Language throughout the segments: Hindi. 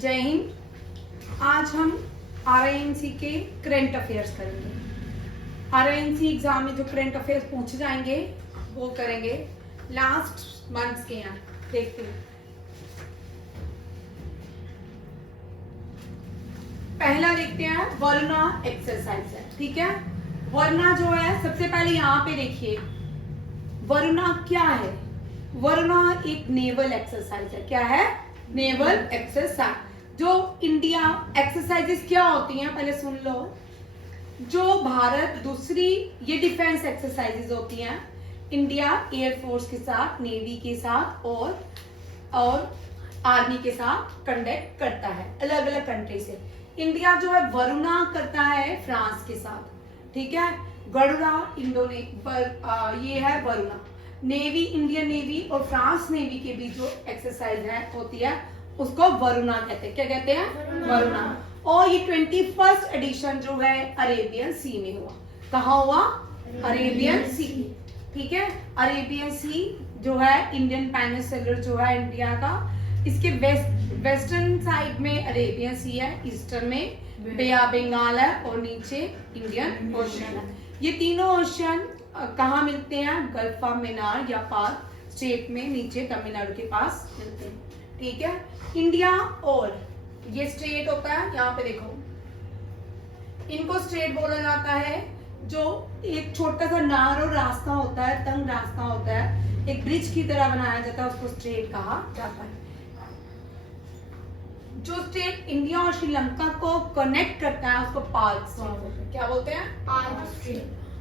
जय हिंद। आज हम RIMC के करंट अफेयर्स करेंगे। RIMC एग्जाम में जो करंट अफेयर्स पूछे जाएंगे वो करेंगे लास्ट मंथ्स के। यहाँ देखते हैं, पहला देखते हैं वरुणा एक्सरसाइज है। ठीक है, वरुणा जो है सबसे पहले यहाँ पे देखिए वरुणा क्या है। वरुणा एक नेवल एक्सरसाइज है। क्या है? Naval exercise. जो इंडिया एक्सरसाइजेस क्या होती हैं पहले सुन लो। जो भारत दूसरी ये डिफेंस एक्सरसाइजेस होती हैं इंडिया एयरफोर्स के साथ, नेवी के साथ और आर्मी के साथ कंडक्ट करता है अलग अलग कंट्री से। इंडिया जो है वरुणा करता है फ्रांस के साथ। ठीक है, गरुड़ा ये है वरुणा। नेवी, इंडियन नेवी और फ्रांस नेवी के बीच जो एक्सरसाइज है होती है उसको वरुणा कहते हैं। क्या कहते हैं? वरुणा। और ये 21st एडिशन जो है अरेबियन सी में हुआ। कहाँ हुआ? अरेबियन सी। ठीक है, अरेबियन सी जो है इंडियन पेनिनसुलर जो है इंडिया का, इसके वेस्टर्न साइड में अरेबियन सी है, ईस्टर्न में बे ऑफ बंगाल है और नीचे इंडियन ओशन है। ये तीनों ओशन कहाँ मिलते हैं? गल्फ ऑफ मन्नार या पाक स्टेट में, नीचे तमिलनाडु के पास मिलते हैं। ठीक है, इंडिया और ये स्टेट होता है, यहाँ पे देखो इनको स्टेट बोला जाता है। जो एक छोटा सा नारो रास्ता होता है, तंग रास्ता होता है, एक ब्रिज की तरह बनाया जाता है, उसको स्टेट कहा जाता है। जो स्टेट इंडिया और श्रीलंका को कनेक्ट करता है उसको पार्क स्टेट। क्या बोलते हैं?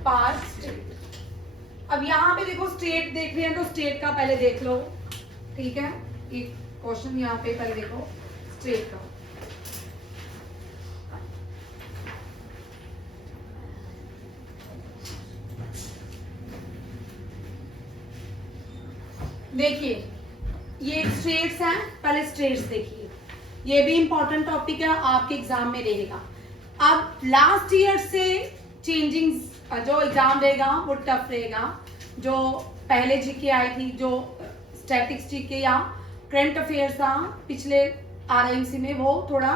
Park state. अब यहाँ पे देखो स्टेट देख रहे हैं तो स्टेट का पहले देख लो। ठीक है, एक क्वेश्चन यहाँ पे पहले देखो स्टेट का। देखिए ये स्टेट्स हैं, पहले स्टेट्स देखिए। ये भी इंपॉर्टेंट टॉपिक है, आपके एग्जाम में रहेगा। अब लास्ट ईयर से चेंजिंग जो एग्जाम रहेगा वो टफ रहेगा। जो पहले जीके आई थी, जो स्टैटिक्स जीके या करंट अफेयर्स था पिछले RIMC में, वो थोड़ा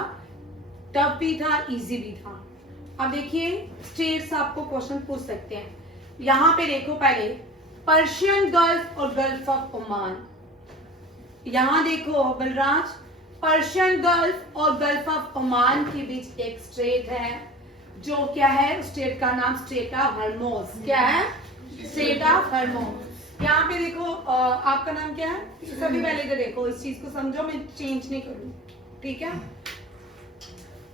टफ भी था, इजी भी था। अब देखिए स्टेट्स आपको क्वेश्चन पूछ सकते हैं। यहाँ पे देखो पहले पर्शियन गल्फ और गल्फ ऑफ ओमान। यहाँ देखो बलराज, पर्शियन गल्फ और गल्फ ऑफ ओमान के बीच एक स्ट्रेट है जो क्या है? स्टेट का नाम स्ट्रेट ऑफ हॉर्मोज। क्या है? Straight of Hormuz. यहाँ पे देखो आपका नाम क्या है? सभी पहले इधर देखो, इस चीज को समझो, मैं चेंज नहीं करूँ। ठीक है,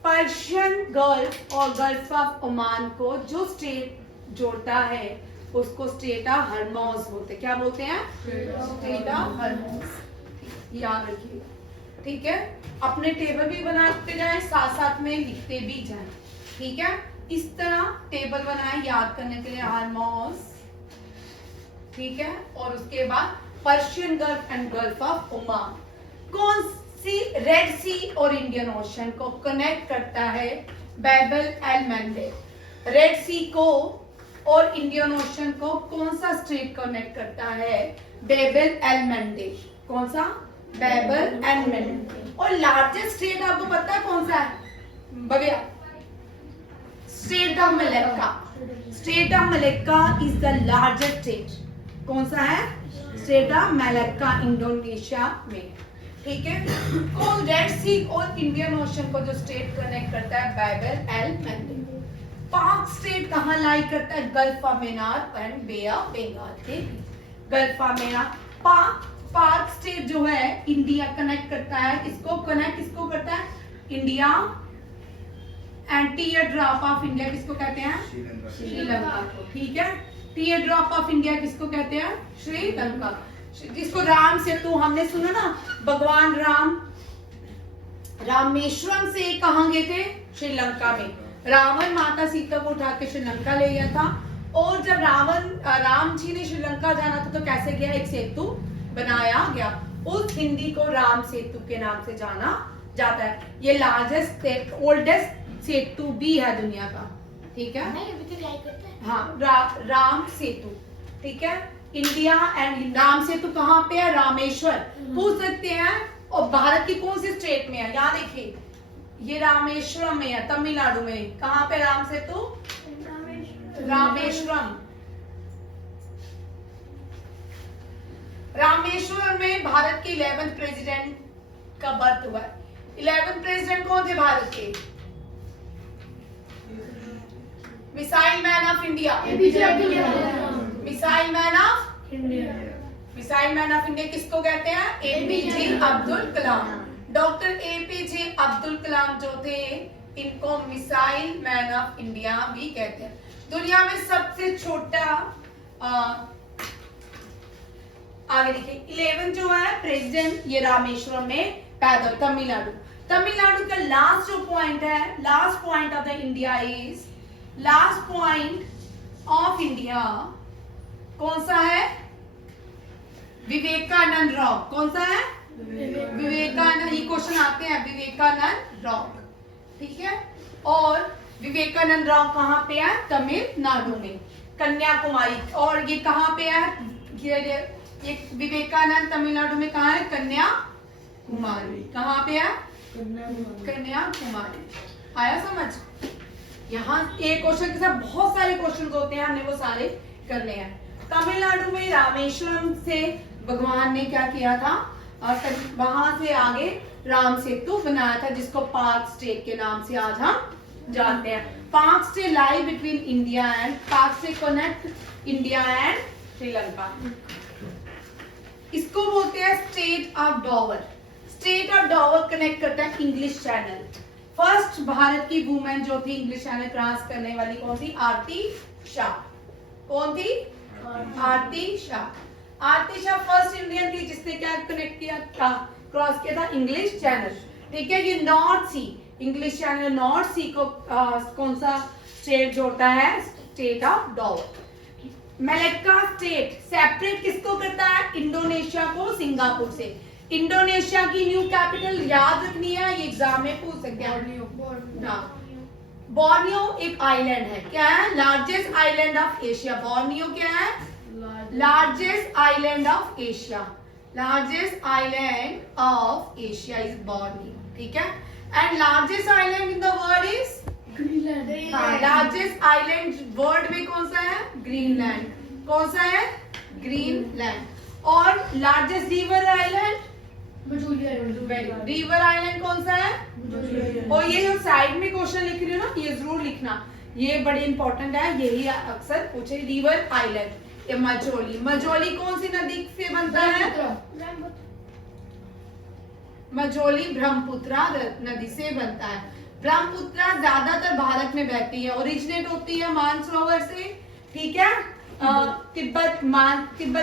पर्शियन गल्फ और गल्फ ऑफ ओमान को जो स्टेट जोड़ता है उसको स्टेट ऑफ हॉर्मोज बोलते हैं। क्या बोलते हैं? State of Hormuz. याद रखिए। ठीक है, अपने टेबल भी बनाते जाएं, साथ साथ में लिखते भी जाएं। ठीक है, इस तरह टेबल बनाएं याद करने के लिए हॉर्मोज। ठीक है, और उसके बाद Persian gulf and gulf of Oman कौन सी रेड सी और इंडियन ओशन को कनेक्ट करता है? Bab el Mandeb. Red Sea को और इंडियन ओशन को कौन सा स्टेट कनेक्ट करता है? Bab el Mandeb. कौन सा? Bab el Mandeb. और लार्जेस्ट स्टेट आपको पता है कौन सा है? बगैया strait of Malacca. Strait of Malacca is the largest strait. कौन सा है? स्टेट ऑफ मलक्का, इंडोनेशिया में। ठीक है, कौन रेड सी और इंडियन ओशन को जो स्टेट कनेक्ट करता है? Bab el Mandeb. Palk strait कहाँ लाई करता है? Gulf of Mannar and Bay of Bengal के बीच। Gulf of Mannar. पाक स्टेट जो है इंडिया कनेक्ट करता है, इसको करता है? India. And tear drop of India किसको कहते हैं? श्रीलंका को। ठीक है, टीयर ड्रॉप ऑफ इंडिया किसको कहते हैं? श्रीलंका। जिसको राम सेतु हमने सुना ना, भगवान राम रामेश्वरम से कहाँ गए थे? श्रीलंका में। रावण माता सीता को उठा के श्रीलंका ले गया था, और जब राम जी ने श्रीलंका जाना था तो कैसे गया? एक सेतु बनाया गया। उस हिंदी को राम सेतु के नाम से जाना जाता है। ये लार्जेस्ट ओल्डेस्ट सेतु भी है दुनिया का। ठीक है, हाँ राम सेतु। ठीक है, इंडिया एंड राम सेतु कहाँ पे है? रामेश्वर। पूछ सकते हैं और भारत की कौन सी स्टेट में है? यहाँ देखिए, ये रामेश्वरम में है, तमिलनाडु में। कहाँ पे राम सेतु? रामेश्वरम। रामेश्वरम में भारत के 11th प्रेसिडेंट का बर्थ हुआ है। 11th प्रेसिडेंट कौन थे भारत के? Missile man of India. Missile man of India. Missile man of India किसको कहते हैं? APJ Abdul Kalam. Doctor APJ Abdul Kalam जो थे, इनको मिसाइल मैन ऑफ इंडिया भी कहते हैं। दुनिया में सबसे छोटा आगे देखिए 11 जो है प्रेसिडेंट, ये रामेश्वरम में पैदा, तमिलनाडु। तमिलनाडु का लास्ट जो पॉइंट है, last point of the India is, last point of India कौन सा है? विवेकानंद रॉक। कौन सा है? विवेकानंद। ये क्वेश्चन आते हैं, विवेकानंद रॉक, ठीक है। और विवेकानंद रॉक कहाँ पे है? तमिलनाडु में, कन्याकुमारी। और ये कहाँ पे है? ये विवेकानंद तमिलनाडु में कहाँ है? कन्याकुमारी। कहाँ पे है? कन्याकुमारी। आया समझ? यहाँ एक क्वेश्चन के साथ बहुत सारे क्वेश्चन होते हैं, हमने वो सारे करने हैं। तमिलनाडु में रामेश्वरम से भगवान ने क्या किया था? और वहां से आगे राम सेतु बनाया था, जिसको पाक स्टेट के नाम से आज हम जानते हैं। पाक state lie between India and, पाक से कनेक्ट इंडिया एंड श्रीलंका। इसको बोलते हैं state of डॉवर। State of डॉवर connect करता है इंग्लिश चैनल। फर्स्ट भारत की वुमेन जो थी इंग्लिश चैनल क्रॉस करने वाली, कौन थी? आरती शाह। कौन थी? आरती शाह। आरती शाह फर्स्ट इंडियन थी जिसने क्या कनेक्ट किया था? क्रॉस किया था इंग्लिश चैनल, ठीक है। ये नॉर्थ सी, इंग्लिश चैनल नॉर्थ सी को कौन सा स्टेट जोड़ता है? State of डॉवर। Malacca state separate किसको करता है? इंडोनेशिया को सिंगापुर से। इंडोनेशिया की न्यू कैपिटल याद रखनी है, ये एग्जाम में पूछ सकते हैं। बोर्नियो एक आइलैंड है, क्या है? Largest island of Asia. Borneo क्या है? Largest island of Asia. Largest island of Asia is Borneo, ठीक है। And largest island in the world is Greenland. Largest island world में कौन सा है? ग्रीनलैंड। कौन सा है? ग्रीनलैंड। और largest river island? River island कौन सा है? और ये जो साइड में क्वेश्चन लिख रही हो ना, ये जरूर लिखना, ये बड़े इंपॉर्टेंट है, यही अक्सर पूछे। River island. ये मजोली। मजोली कौन सी नदी से बनता है? मजोली ब्रह्मपुत्रा नदी से बनता है। ब्रह्मपुत्रा ज्यादातर भारत में बहती है, ओरिजिनेट होती है मानसरोवर से, ठीक है, तिब्बत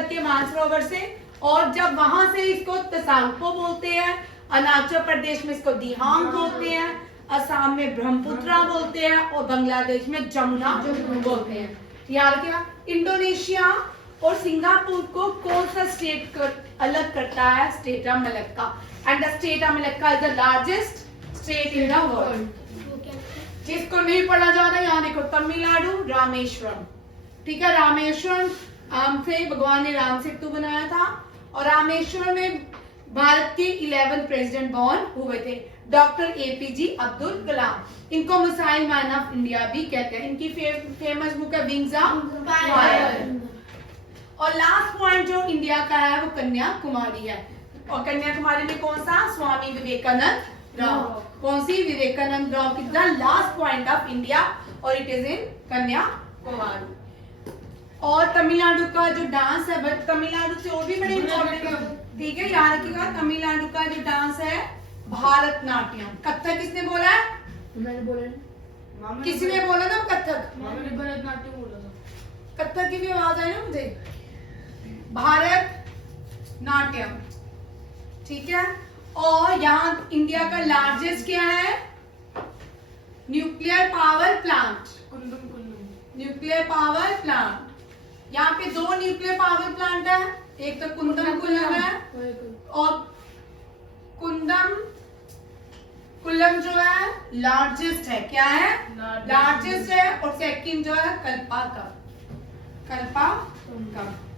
के मानसरोवर से। और जब वहां से इसको तसांगपो बोलते हैं, अरुणाचल प्रदेश में इसको दिहांग बोलते हैं, असम में ब्रह्मपुत्रा बोलते हैं, और बांग्लादेश में जमुना बोलते हैं। याद क्या? इंडोनेशिया और सिंगापुर को कौन सा स्टेट अलग करता है? State of Malacca. And the state of Malacca is the largest strait in the world. जिसको नहीं पढ़ा जा रहा है, यहाँ देखो, तमिलनाडु रामेश्वरम, ठीक है। रामेश्वरम से भगवान ने राम सेतु बनाया था, और रामेश्वरम में भारत के 11 प्रेसिडेंट बॉर्न हुए थे। डॉक्टर एपीजे अब्दुल कलाम, इनको मिसाइल मैन ऑफ इंडिया भी कहते हैं। इनकी फेमस बुक है विंग्स ऑफ फायर। और लास्ट पॉइंट जो इंडिया का है वो कन्याकुमारी है। और कन्याकुमारी में कौन सा? स्वामी विवेकानंद रॉक। कौन सी? Vivekananda rock is the last point of India, और इट इज इन कन्याकुमारी। और तमिलनाडु का जो डांस है, बट तमिलनाडु से और भी बड़े इंपॉर्टेंट है, ठीक है, याद रखिएगा। तमिलनाडु का जो डांस है भारतनाट्यम। कथक किसने बोला है? मैंने बोला। किसी ने बोला ना कथक? मैंने भरतनाट्यम बोला था। कथक की भी आवाज आई ना मुझे। भारतनाट्यम, ठीक है। और यहाँ इंडिया का लार्जेस्ट क्या है? Nuclear power plant. Nuclear power plant. यहाँ पे 2 न्यूक्लियर पावर प्लांट है, एक तो कुंदम कुल्लम है, और कुंदम कुल्लम जो है लार्जेस्ट है। क्या है? लार्जेस्ट है। और सेकंड जो है कल्पाकम।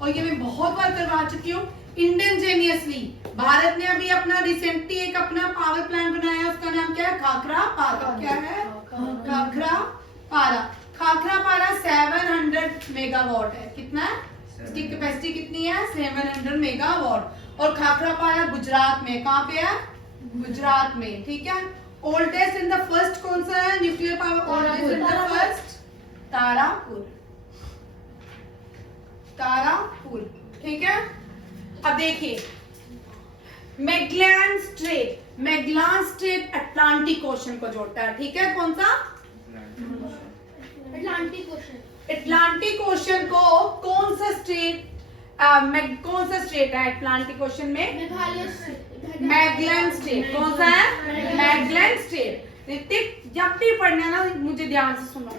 और ये मैं बहुत बार करवा चुकी हूँ। इंडेंजेनियसली भारत ने अभी अपना रिसेंटली एक अपना पावर प्लांट बनाया है, उसका नाम क्या है? खाखरा पारा। क्या है? खाखरा पारा। खाखरा पारा 700 मेगावाट है। कितना है? इसकी कैपेसिटी कितनी है? 700 मेगावाट। और खाखरा पारा गुजरात में, कहाँ पे है? गुजरात में, ठीक है। ओल्डेस्ट इन द फर्स्ट कौन सा है nuclear power? Oldest in the first Tarapur. Tarapur, ठीक है। अब देखिए Magellan straight, Magellan straight Atlantic ocean को जोड़ता है, ठीक है। कौन सा? Atlantic ocean. अटलांटिक ओशन को कौन सा स्टेट, कौन सा स्टेट है अटलांटिक ओशन में? मेघालय। Magellan strait. कौन सा है? Magellan state. ऋतिक जब भी पढ़ना ना मुझे ध्यान से सुनो,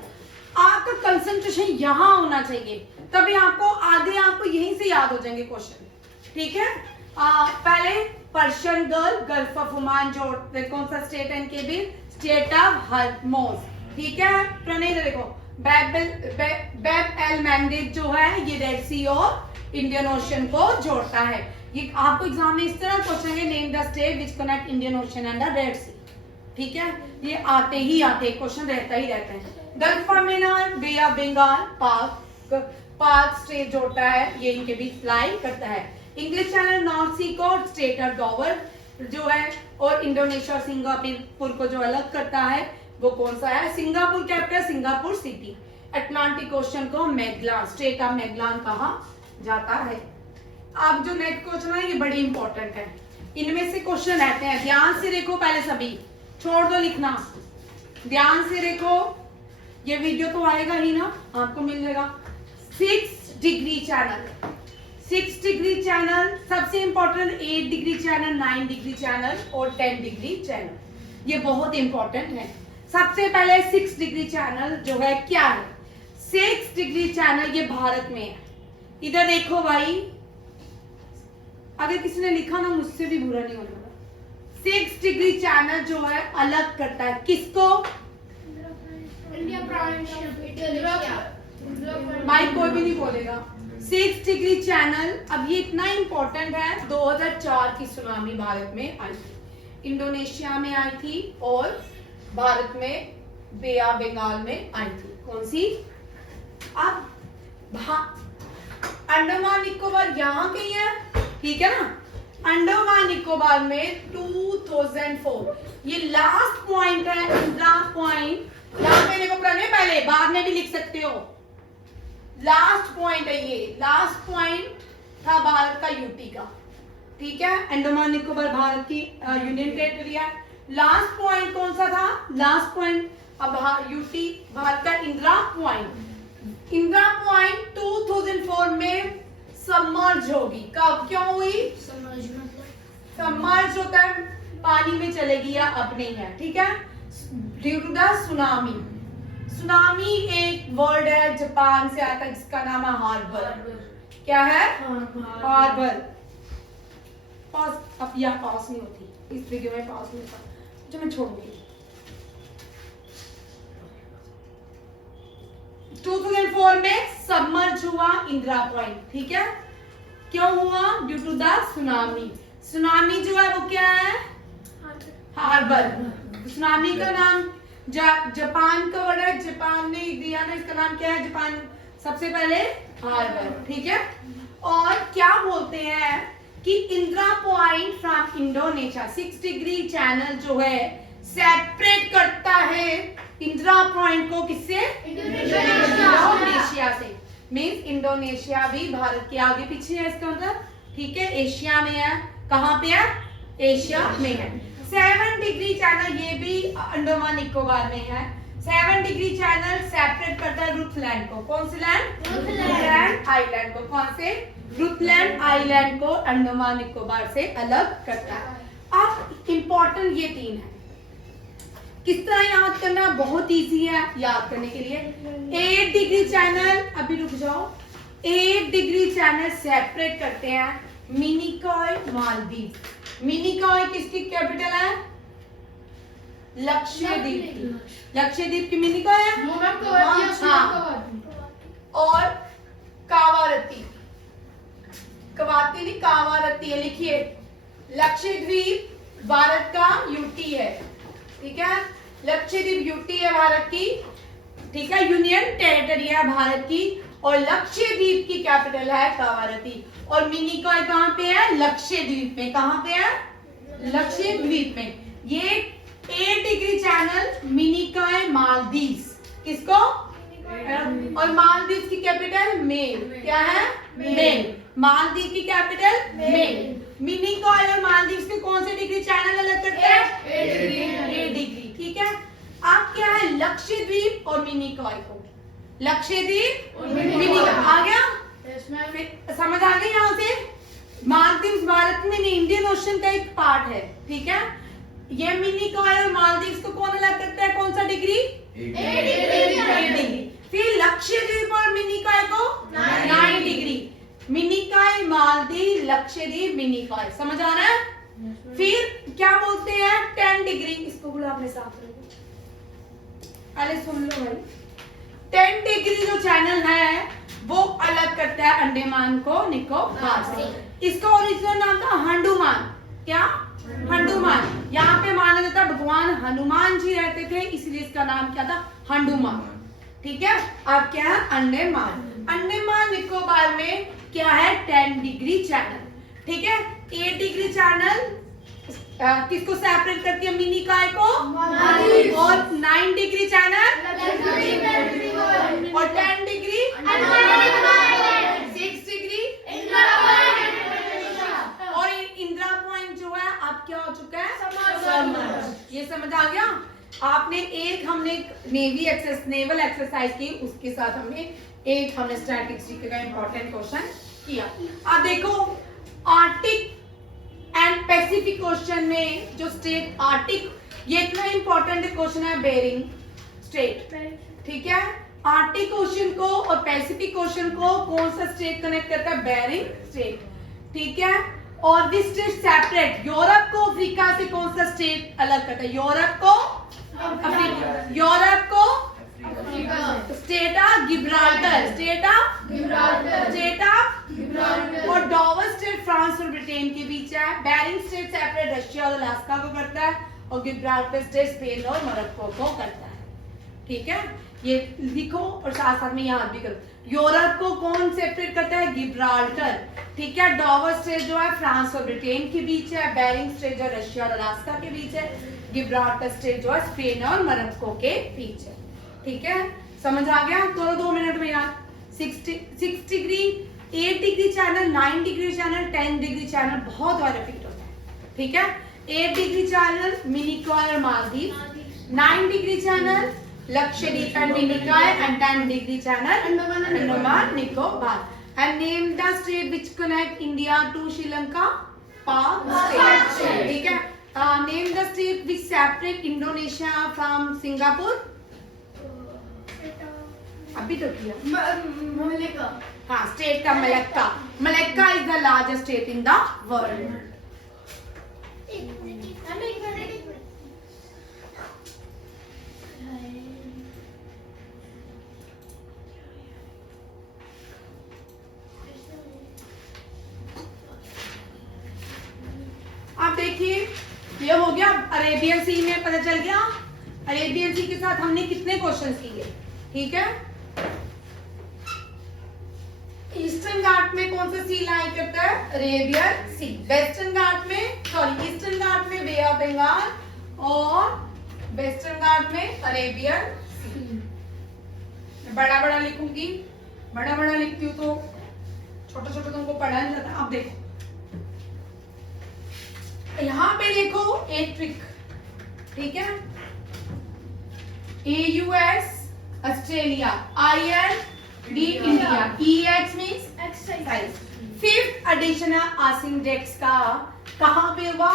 आपका कंसंट्रेशन यहाँ होना चाहिए, तभी आपको आधे आपको यहीं से याद हो जाएंगे क्वेश्चन, ठीक है। पहले पर्शियन गल्फ ऑफ ओमान जोड़ते, कौन सा स्टेट है इनके भी? स्टेट ऑफ हर्मोज, ठीक है। प्रणय देखो बेब एल मैंडेज जो है ये रेड सी और इंडियन ओशन को जोड़ता है। ये आपको एग्जाम में इस तरह पूछेंगे, name the strait which connect Indian Ocean and the Red Sea, ठीक है। ये आते ही आते क्वेश्चन रहता ही रहता है। Gulf of Mannar, Bay of Bengal, Palk strait जोड़ता है, ये इनके बीच लाई करता है। इंग्लिश चैनल नॉर्थ सी को स्टेट ऑफ डोवर जो है, और इंडोनेशिया सिंगापुर को जो अलग करता है वो कौन सा है? Singapore capital Singapore city. Atlantic ocean को मैगेलन, स्टेट ऑफ मैगेलन कहा जाता है। अब जो नेक्स्ट क्वेश्चन है ये बड़ी इंपॉर्टेंट है, इनमें से क्वेश्चन रहते हैं, ध्यान से देखो, पहले सभी छोड़ दो लिखना, ध्यान से देखो। ये वीडियो तो आएगा ही ना, आपको मिल जाएगा। 6 डिग्री चैनल, 6 डिग्री चैनल सबसे important, 8 degree channel, 9 degree channel और 10 डिग्री चैनल, ये बहुत इंपॉर्टेंट है। सबसे पहले 6 डिग्री चैनल जो है क्या है? 6 डिग्री चैनल ये भारत में है। इधर देखो भाई, अगर किसी ने लिखा ना मुझसे भी बुरा नहीं होने वाला। 6 डिग्री चैनल जो है अलग करता है किसको? इंडिया माइक कोई भी नहीं बोलेगा। 6 डिग्री चैनल, अब ये इतना इंपॉर्टेंट है, 2004 की सुनामी भारत में आई थी, इंडोनेशिया में आई थी और भारत में बे ऑफ बंगाल में आई थी। कौन सी? अब अंडमान निकोबार यहाँ कहीं है, ठीक है ना। अंडमान निकोबार में 2004 ये लास्ट पॉइंट है, इंदिरा पॉइंट। यहाँ पे देखो प्रणय, पहले बाद में भी लिख सकते हो, लास्ट पॉइंट है ये, लास्ट पॉइंट था भारत का यूटी का, ठीक है। अंडमान निकोबार भारत की यूनियन टेरिटरी है। लास्ट पॉइंट कौन सा था? लास्ट पॉइंट अब यूटी भारत का इंदिरा पॉइंट। इंदिरा पॉइंट 2004 में सबमर्ज होगी। कब? क्यों हुई? सबमर्ज होता है, पानी में चलेगी या अब नहीं है, ठीक है। Due to the tsunami. Tsunami एक वर्ड है जापान से आता है जिसका नाम है हार्बर। क्या है? हार्बर। पास, अब यहाँ पास नहीं होती, इस वीडियो में पास नहीं होता, जो मैं छोड़ूंगी। 2004 में सबमर्ज हुआ इंदिरा पॉइंट, ठीक है। क्यों हुआ? Due to the tsunami. Tsunami जो है वो क्या है? हार्बर। सुनामी का नाम जापान का वर्ड है, जापान ने दिया ना, इसका नाम क्या है? जापान सबसे पहले हार्बर, ठीक है। और क्या बोलते हैं कि Indira point from Indonesia, 6 degree channel जो है सेपरेट करता है इंदिरा पॉइंट को किससे? इंडोनेशिया से। मींस इंडोनेशिया भी भारत के आगे पीछे है इसका मतलब, ठीक है। एशिया में है, कहाँ पे है? एशिया में है। 7 डिग्री चैनल ये भी अंडमान निकोबार में है। 7 डिग्री चैनल सेपरेट करता है रुथलैंड को। कौन से लैंड? रुथलैंड आइलैंड को। कौन से? रुथलैंड आइलैंड को अंडमान निकोबार से अलग करता है। अब इंपॉर्टेंट ये 3 है, किस तरह याद करना? बहुत इजी है याद करने के लिए। 8 डिग्री चैनल, अभी रुक जाओ, 8 डिग्री चैनल सेपरेट करते हैं मिनिकॉय मालदीव। मिनिकॉय किसकी कैपिटल है? लक्षद्वीप की। लक्षद्वीप की मिनिकॉय है। हाँ। और कावारत्ती, कवाती नहीं कावारत्ती है, लिखिए लक्षद्वीप भारत का यूटी है, ठीक है। लक्षद्वीप यूटी है भारत की, ठीक है, यूनियन टेरिटरी है भारत की। और लक्षद्वीप की कैपिटल है कवरत्ती। और मिनिकॉय कहाँ पे है? लक्षद्वीप में। कहाँ पे है? लक्षद्वीप में। ये 8 डिग्री चैनल मिनिकॉय मालदीव्स, किसको? और मालदीव की कैपिटल मेल, क्या है? मेल। मालदीव की कैपिटल मेल। मिनिकॉय और मालदीव के कौन से डिग्री चैनल अलग करते हैं? 8 डिग्री, ठीक है। अब क्या है लक्षद्वीप और मिनिकॉय को? लक्षद्वीप और मिनिकॉय आ गया? फिर समझ आ गई यहाँ से? मालदीव भारत में इंडियन ओशन का एक पार्ट है, ठीक है। ये मिनिकॉय और मालदीव को कौन अलग करता है? कौन सा डिग्री? 8 डिग्री। फिर लक्षद्वीप और मिनिकॉय को 9 डिग्री। मिनिकॉय, मालदीव, लक्षद्वीप, मिनिकॉय, समझ आ रहा है? फिर क्या बोलते हैं? 10 डिग्री। इसको बोलो आपने साफ रखो, पहले सुन लो भाई। 10 डिग्री जो चैनल है वो अलग करता है अंडमान को निकोबार से। इसका ओरिजिनल नाम था हंडुमान। क्या? हंडुमान। यहाँ पे माना जाता है भगवान हनुमान जी रहते थे, इसलिए इसका नाम क्या था? हंडुमान, ठीक है। अब क्या है? अंडमान। अंडमान निकोबार में क्या है? 10 डिग्री चैनल, ठीक है। 8 डिग्री चैनल किसको सेपरेट करती है? मिनिकॉय को। और 9 डिग्री चैनल और 10 डिग्री 6 डिग्री और इंदिरा पॉइंट जो है अब क्या हो चुका है? सबमर्ज। ये समझ आ गया? आपने हमने नेवल एक्सरसाइज की, उसके साथ हमने स्टैटिस्टिक्स का इंपॉर्टेंट क्वेश्चन किया। अब देखो आर्टिक एंड पैसिफिक क्वेश्चन में जो स्टेट आर्टिक, ये इतना इंपॉर्टेंट क्वेश्चन है बेरिंग स्टेट, ठीक है। आर्टिक ओशन को और पैसिफिक ओशन को कौन सा स्टेट कनेक्ट करता है? बेरिंग स्टेट, ठीक है। और दिस स्टेट सेपरेट यूरोप को अफ्रीका से कौन सा स्टेट अलग करता है? यूरोप को अफ्रीका, यूरोप को state of Gibraltar, state of और डॉवर स्टेट फ्रांस और ब्रिटेन के बीच है। बेरिंग स्टेट सेपरेट रशिया और अलास्का को करता है और गिब्राल्टर स्टेट स्पेन और मोरक्को को करता है, ठीक है। ये लिखो और साथ साथ में याद भी करो। यूरोप को कौन सेपरेट करता है? गिब्राल्टर, ठीक है। डॉवर स्टेट जो है फ्रांस और ब्रिटेन के बीच है। बेरिंग स्टेट जो रशिया और अलास्का के बीच है। गिब्राल्टर स्टेट जो है स्पेन और मोरक्को के बीच है, ठीक है। समझ आ गया? करो 2 मिनट में यार। 6 degree, 8 degree channel, 9 degree channel, 10 degree channel बहुत बार रिपीट होता है, ठीक है। 8 डिग्री चैनल मिनिकॉय और Maldives, 9 degree channel Lakshadweep and Minicoy, and 10 degree channel Andaman Nicobar. And name the strait which connect India to Sri Lanka? Palk strait, ठीक है। Name the strait which separate Indonesia from Singapore? अभी तो किया मलेक्का। हाँ, स्टेट का Malacca. Malacca is the largest strait in the world. अब देखिए ये हो गया अरेबियन सी में, पता चल गया अरेबियन सी के साथ हमने कितने क्वेश्चन किए, ठीक है। ईस्टर्न घाट में कौन सा सी लाई करता है? अरेबियन सी। वेस्टर्न घाट में, सॉरी ईस्टर्न घाट में बे ऑफ बंगाल और वेस्टर्न घाट में अरेबियन सी। बड़ा बड़ा लिखूंगी, बड़ा बड़ा लिखती हूँ तो छोटा छोटा तुमको पढ़ा नहीं जाता। अब देखो यहाँ पे देखो एक ट्रिक, ठीक है। AUS Australia, IND India, EX means exercise. 5th edition है आसिंडेक्स का कहाँ पे हुआ?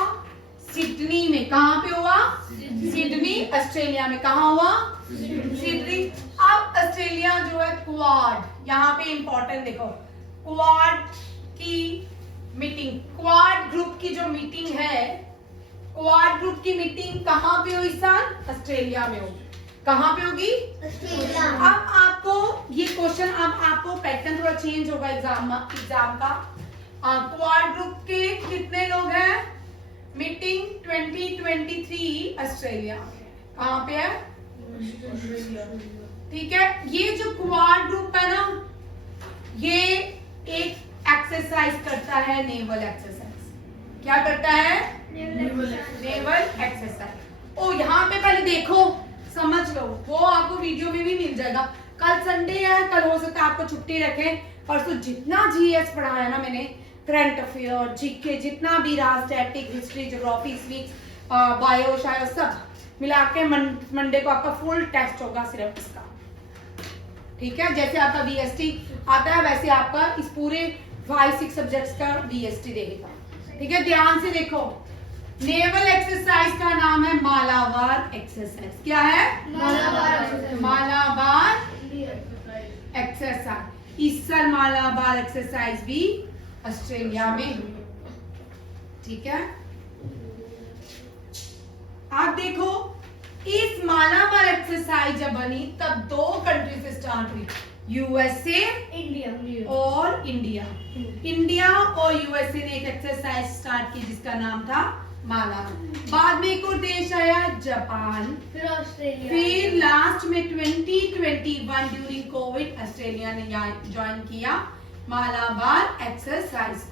सिडनी में। कहाँ पे हुआ? सिडनी ऑस्ट्रेलिया में। कहाँ हुआ? सिडनी। अब ऑस्ट्रेलिया जो है क्वाड, यहाँ पे इंपॉर्टेंट देखो, क्वाड की मीटिंग, क्वाड ग्रुप की जो मीटिंग है, क्वाड ग्रुप की मीटिंग कहाँ पे हुई? साल ऑस्ट्रेलिया में होगी। कहाँ पे होगी? ऑस्ट्रेलिया। अब आपको ये क्वेश्चन, अब आपको पैटर्न थोड़ा चेंज होगा एग्जाम का। क्वाड ग्रुप के कितने लोग हैं? मीटिंग 2023 ऑस्ट्रेलिया में। कहाँ पे है? ठीक है, ये जो क्वाड ग्रुप है ना, ये एक एक्सरसाइज करता है, नेवल एक्सरसाइज। क्या करता है? Naval exercise. ओ यहाँ पे पहले देखो, समझ लो, वो आपको वीडियो में भी मिल जाएगा। कल संडे है, कल हो सकता है आपको छुट्टी रखें। परसों जितना जीएस पढ़ाया ना मैंने, करंट अफेयर, जीके, जितना भी रहा, static, history, geography, civics, bio, शायो, सब मिला के मंडे को आपका फुल टेस्ट होगा सिर्फ इसका। ठीक है, जैसे आपका बीएसटी आता है वैसे आपका इस पूरे 5-6 सब्जेक्ट्स का बीएसटी रहेगा। ठीक है, ध्यान से देखो, नेवल एक्सरसाइज का नाम है मालाबार एक्सरसाइज। क्या है? मालाबार एक्सरसाइज। इस साल मालाबार एक्सरसाइज भी ऑस्ट्रेलिया में। ठीक है, आप देखो, इस मालाबार एक्सरसाइज जब बनी तब 2 कंट्री से स्टार्ट हुई, यूएसए और इंडिया। इंडिया और यूएसए ने एक एक्सरसाइज स्टार्ट की जिसका नाम था मालाबार। बाद में एक और देश आया, जापान, फिर ऑस्ट्रेलिया, फिर लास्ट में 2021 ड्यूरिंग कोविड ऑस्ट्रेलिया ने ज्वाइन किया मालाबार एक्सरसाइज।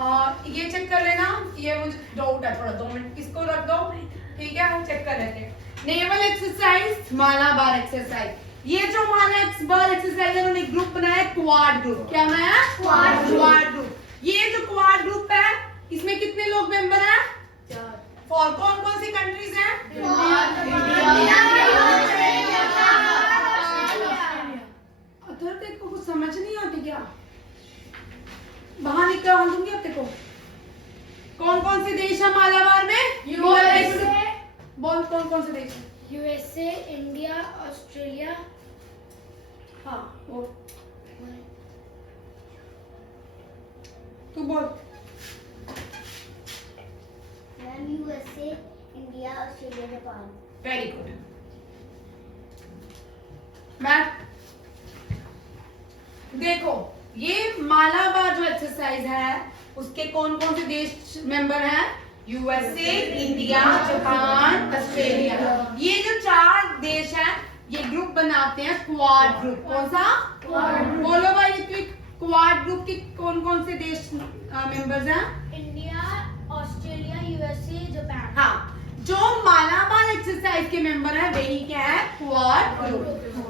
और ये चेक कर लेना, ये मुझे डाउट है थोड़ा, 2 मिनट इसको रख दो। ठीक है, चेक कर लेते हैं। Naval exercise, Malabar exercise. ये जो मालाबार एक्सरसाइज है, उन्होंने ग्रुप बनाया क्वाड ग्रुप। क्या बनाया? Quad group. ये जो क्वाड ग्रुप है, इसमें कितने लोग मेंबर हैं? 4। और कौन कौन सी कंट्रीज हैं? अगर देखो कुछ समझ नहीं आती क्या? बाहर निकाल दूंगी अब। देखो कौन कौन से देश है मालाबार में? यूएसए। बोल कौन कौन से देश है? USA, India, Australia. हाँ बोल, तू बोल। USA, India, Australia, Japan. Very good. मैट देखो, ये मालाबार जो एक्सरसाइज है उसके कौन कौन से देश मेंबर हैं? USA, India, Japan, Australia. ये जो 4 देश हैं ये ग्रुप बनाते हैं क्वाड ग्रुप। कौन सा? बोलो भाई ऋत्विक, क्वाड ग्रुप के कौन कौन से देश मेंबर्स हैं? India, Australia, USA, Japan. हाँ, जो मालाबार एक्सरसाइज के मेंबर है वही क्या है? Quad group.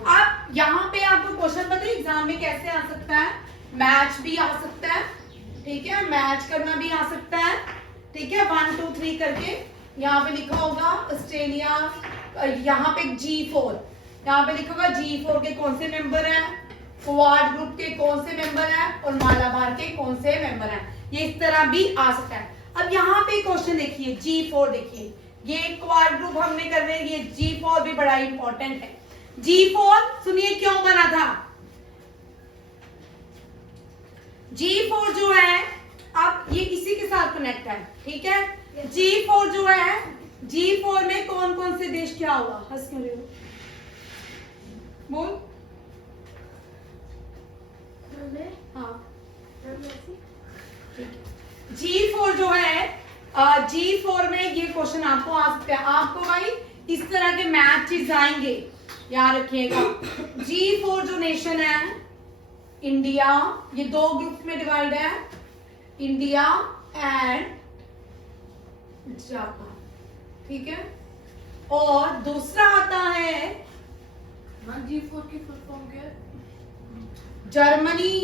अब यहाँ पे आपको क्वेश्चन पता है एग्जाम में कैसे आ सकता है? मैच भी आ सकता है। ठीक है, मैच करना भी आ सकता है। ठीक है, 1 2 3 करके यहाँ पे लिखा होगा ऑस्ट्रेलिया, यहाँ पे G4, यहाँ पे लिखा होगा G4 के कौन से मेंबर हैं, क्वाड ग्रुप के कौन से मेंबर हैं और मालाबार के कौन से मेंबर हैं। ये इस तरह भी आ सकता है। अब यहाँ पे क्वेश्चन देखिए, G4 देखिए, ये क्वाड ग्रुप हमने कर रहे हैं, ये G4 भी बड़ा इंपॉर्टेंट है। G4 सुनिए क्यों बना था? G4 जो है, अब ये इसी के साथ कनेक्ट है। ठीक है, G4 जो है, G4 में कौन कौन से देश क्या हुआ? हंस क्यों रहे हो? बोल। हाँ, G4 जो है, G4 में ये क्वेश्चन आपको आ सकता है। आपको भाई इस तरह के मैचेस आएंगे, याद रखिएगा। G4 जो नेशन है, इंडिया, ये 2 ग्रुप में डिवाइड है, इंडिया एंड जापान। ठीक है, और दूसरा आता है G4 की फुल फॉर्म क्या है? Germany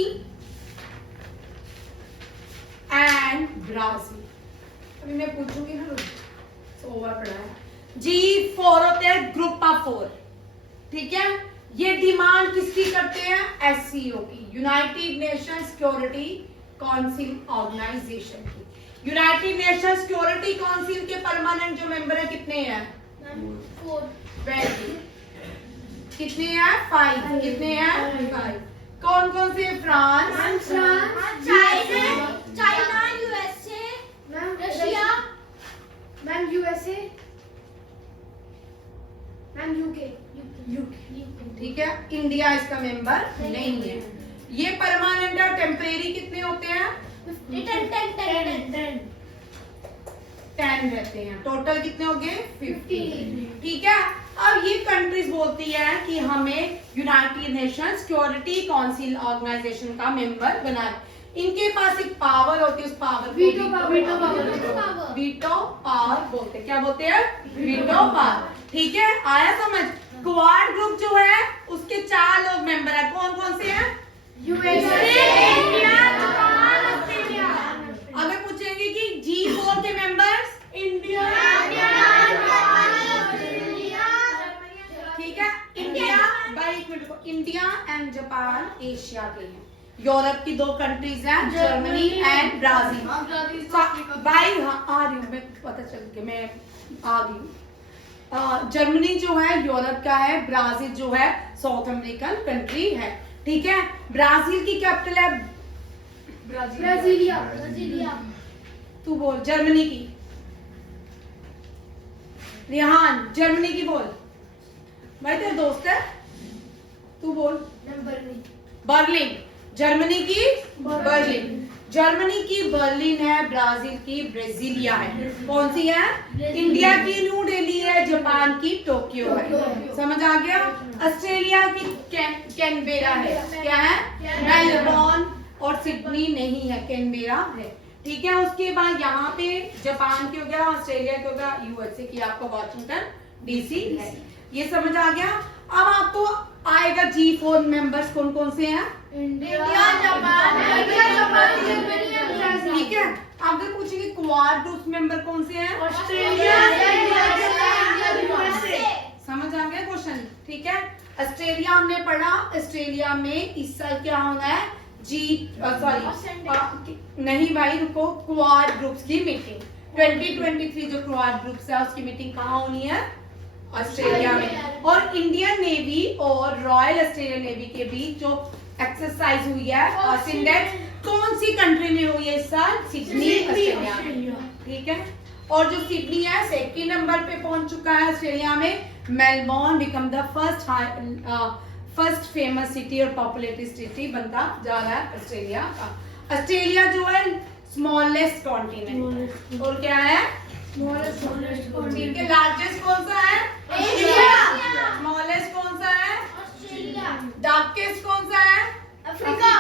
and Brazil. अभी मैं पूछूंगी ना, ओवर पड़ा है। G4 होते हैं ग्रुप ऑफ 4। ठीक है, ये डिमांड किसकी करते हैं? एससीओ की, United Nation Security Council Organization की। यूनाइटेड नेशन सिक्योरिटी काउंसिल के परमानेंट जो मेंबर है कितने हैं? 4। कितने हैं? 5। कितने हैं? 5। कौन कौन से? France, China, USA, Russia, ma'am USA, ma'am UK. ठीक है, इंडिया इसका मेंबर नहीं है। ये परमानेंट और टेम्परेरी कितने होते हैं? 10। 10 रहते हैं। टोटल कितने हो गए? 15। ठीक है, अब ये कंट्रीज बोलती है कि हमें United Nation Security Council Organization का मेंबर बनाए। इनके पास एक पावर होती है, उस पावर को वीटो पावर बोलते हैं। क्या बोलते हैं? Veto power. ठीक है, आया समझ? क्वाड ग्रुप जो है उसके 4 लोग मेंबर है। कौन कौन से हैं? USA, India, Japan, Australia. अगर पूछेंगे कि G4 के मेंबर्स? इंडिया, ठीक है। इंडिया भाई इंडिया एंड जापान एशिया के हैं। यूरोप की 2 कंट्रीज हैं, जर्मनी एंड ब्राजील। भाई हाँ आ रही हूँ मैं, पता चल के मैं आ गई हूँ। जर्मनी जो है यूरोप का है, ब्राजील जो है साउथ अमेरिकन कंट्री है। ठीक है, ब्राजील की कैपिटल है ब्राजीलिया। तू बोल जर्मनी की। रिहान जर्मनी की बोल, भाई तेरा दोस्त है, तू बोल। बर्लिन। जर्मनी की बर्लिन। जर्मनी की बर्लिन है, ब्राजील की ब्राजीलिया है। कौन सी है? इंडिया की न्यू दिल्ली है, जापान की टोक्यो है। समझ आ गया? ऑस्ट्रेलिया की कैनबेरा है। क्या है? मेलबोर्न और सिडनी नहीं है, कैनबेरा है। ठीक है, उसके बाद यहाँ पे जापान की हो गया, ऑस्ट्रेलिया की हो गया, यूएसए की आपको वाशिंगटन डीसी है। ये समझ आ गया? अब आपको आएगा G4 मेंबर्स कौन कौन से हैं? इंडिया, जापान, ठीक है, अगर पूछेंगे क्वाड ग्रुप मेंबर कौन से हैं? ऑस्ट्रेलिया, समझ आ गया क्वेश्चन? ठीक है, ऑस्ट्रेलिया हमने पढ़ा। ऑस्ट्रेलिया में इस साल क्या होना है? नहीं भाई रुको, क्वाड ग्रुप्स की मीटिंग 2023 जो क्वाड ग्रुप्स है उसकी मीटिंग कहाँ होनी है? ऑस्ट्रेलिया में। और इंडियन नेवी और रॉयल ऑस्ट्रेलियन नेवी के बीच जो एक्सरसाइज हुई है सिंडेक्स, कौन सी कंट्री में हुई है इस साल? Sydney, Australia. ठीक है, और जो सिडनी है 2nd नंबर पे पहुंच चुका है ऑस्ट्रेलिया में। Melbourne become the first famous city और पॉपुलेटेड सिटी बनता जा रहा है ऑस्ट्रेलिया का। ऑस्ट्रेलिया जो है स्मॉलेस्ट कॉन्टिनेंट, और क्या है? ठीक है, लार्जेस्ट कौन सा है? एशिया। स्मॉलेस्ट कौन सा है? ऑस्ट्रेलिया। डार्केस्ट कौन सा है? अफ्रीका।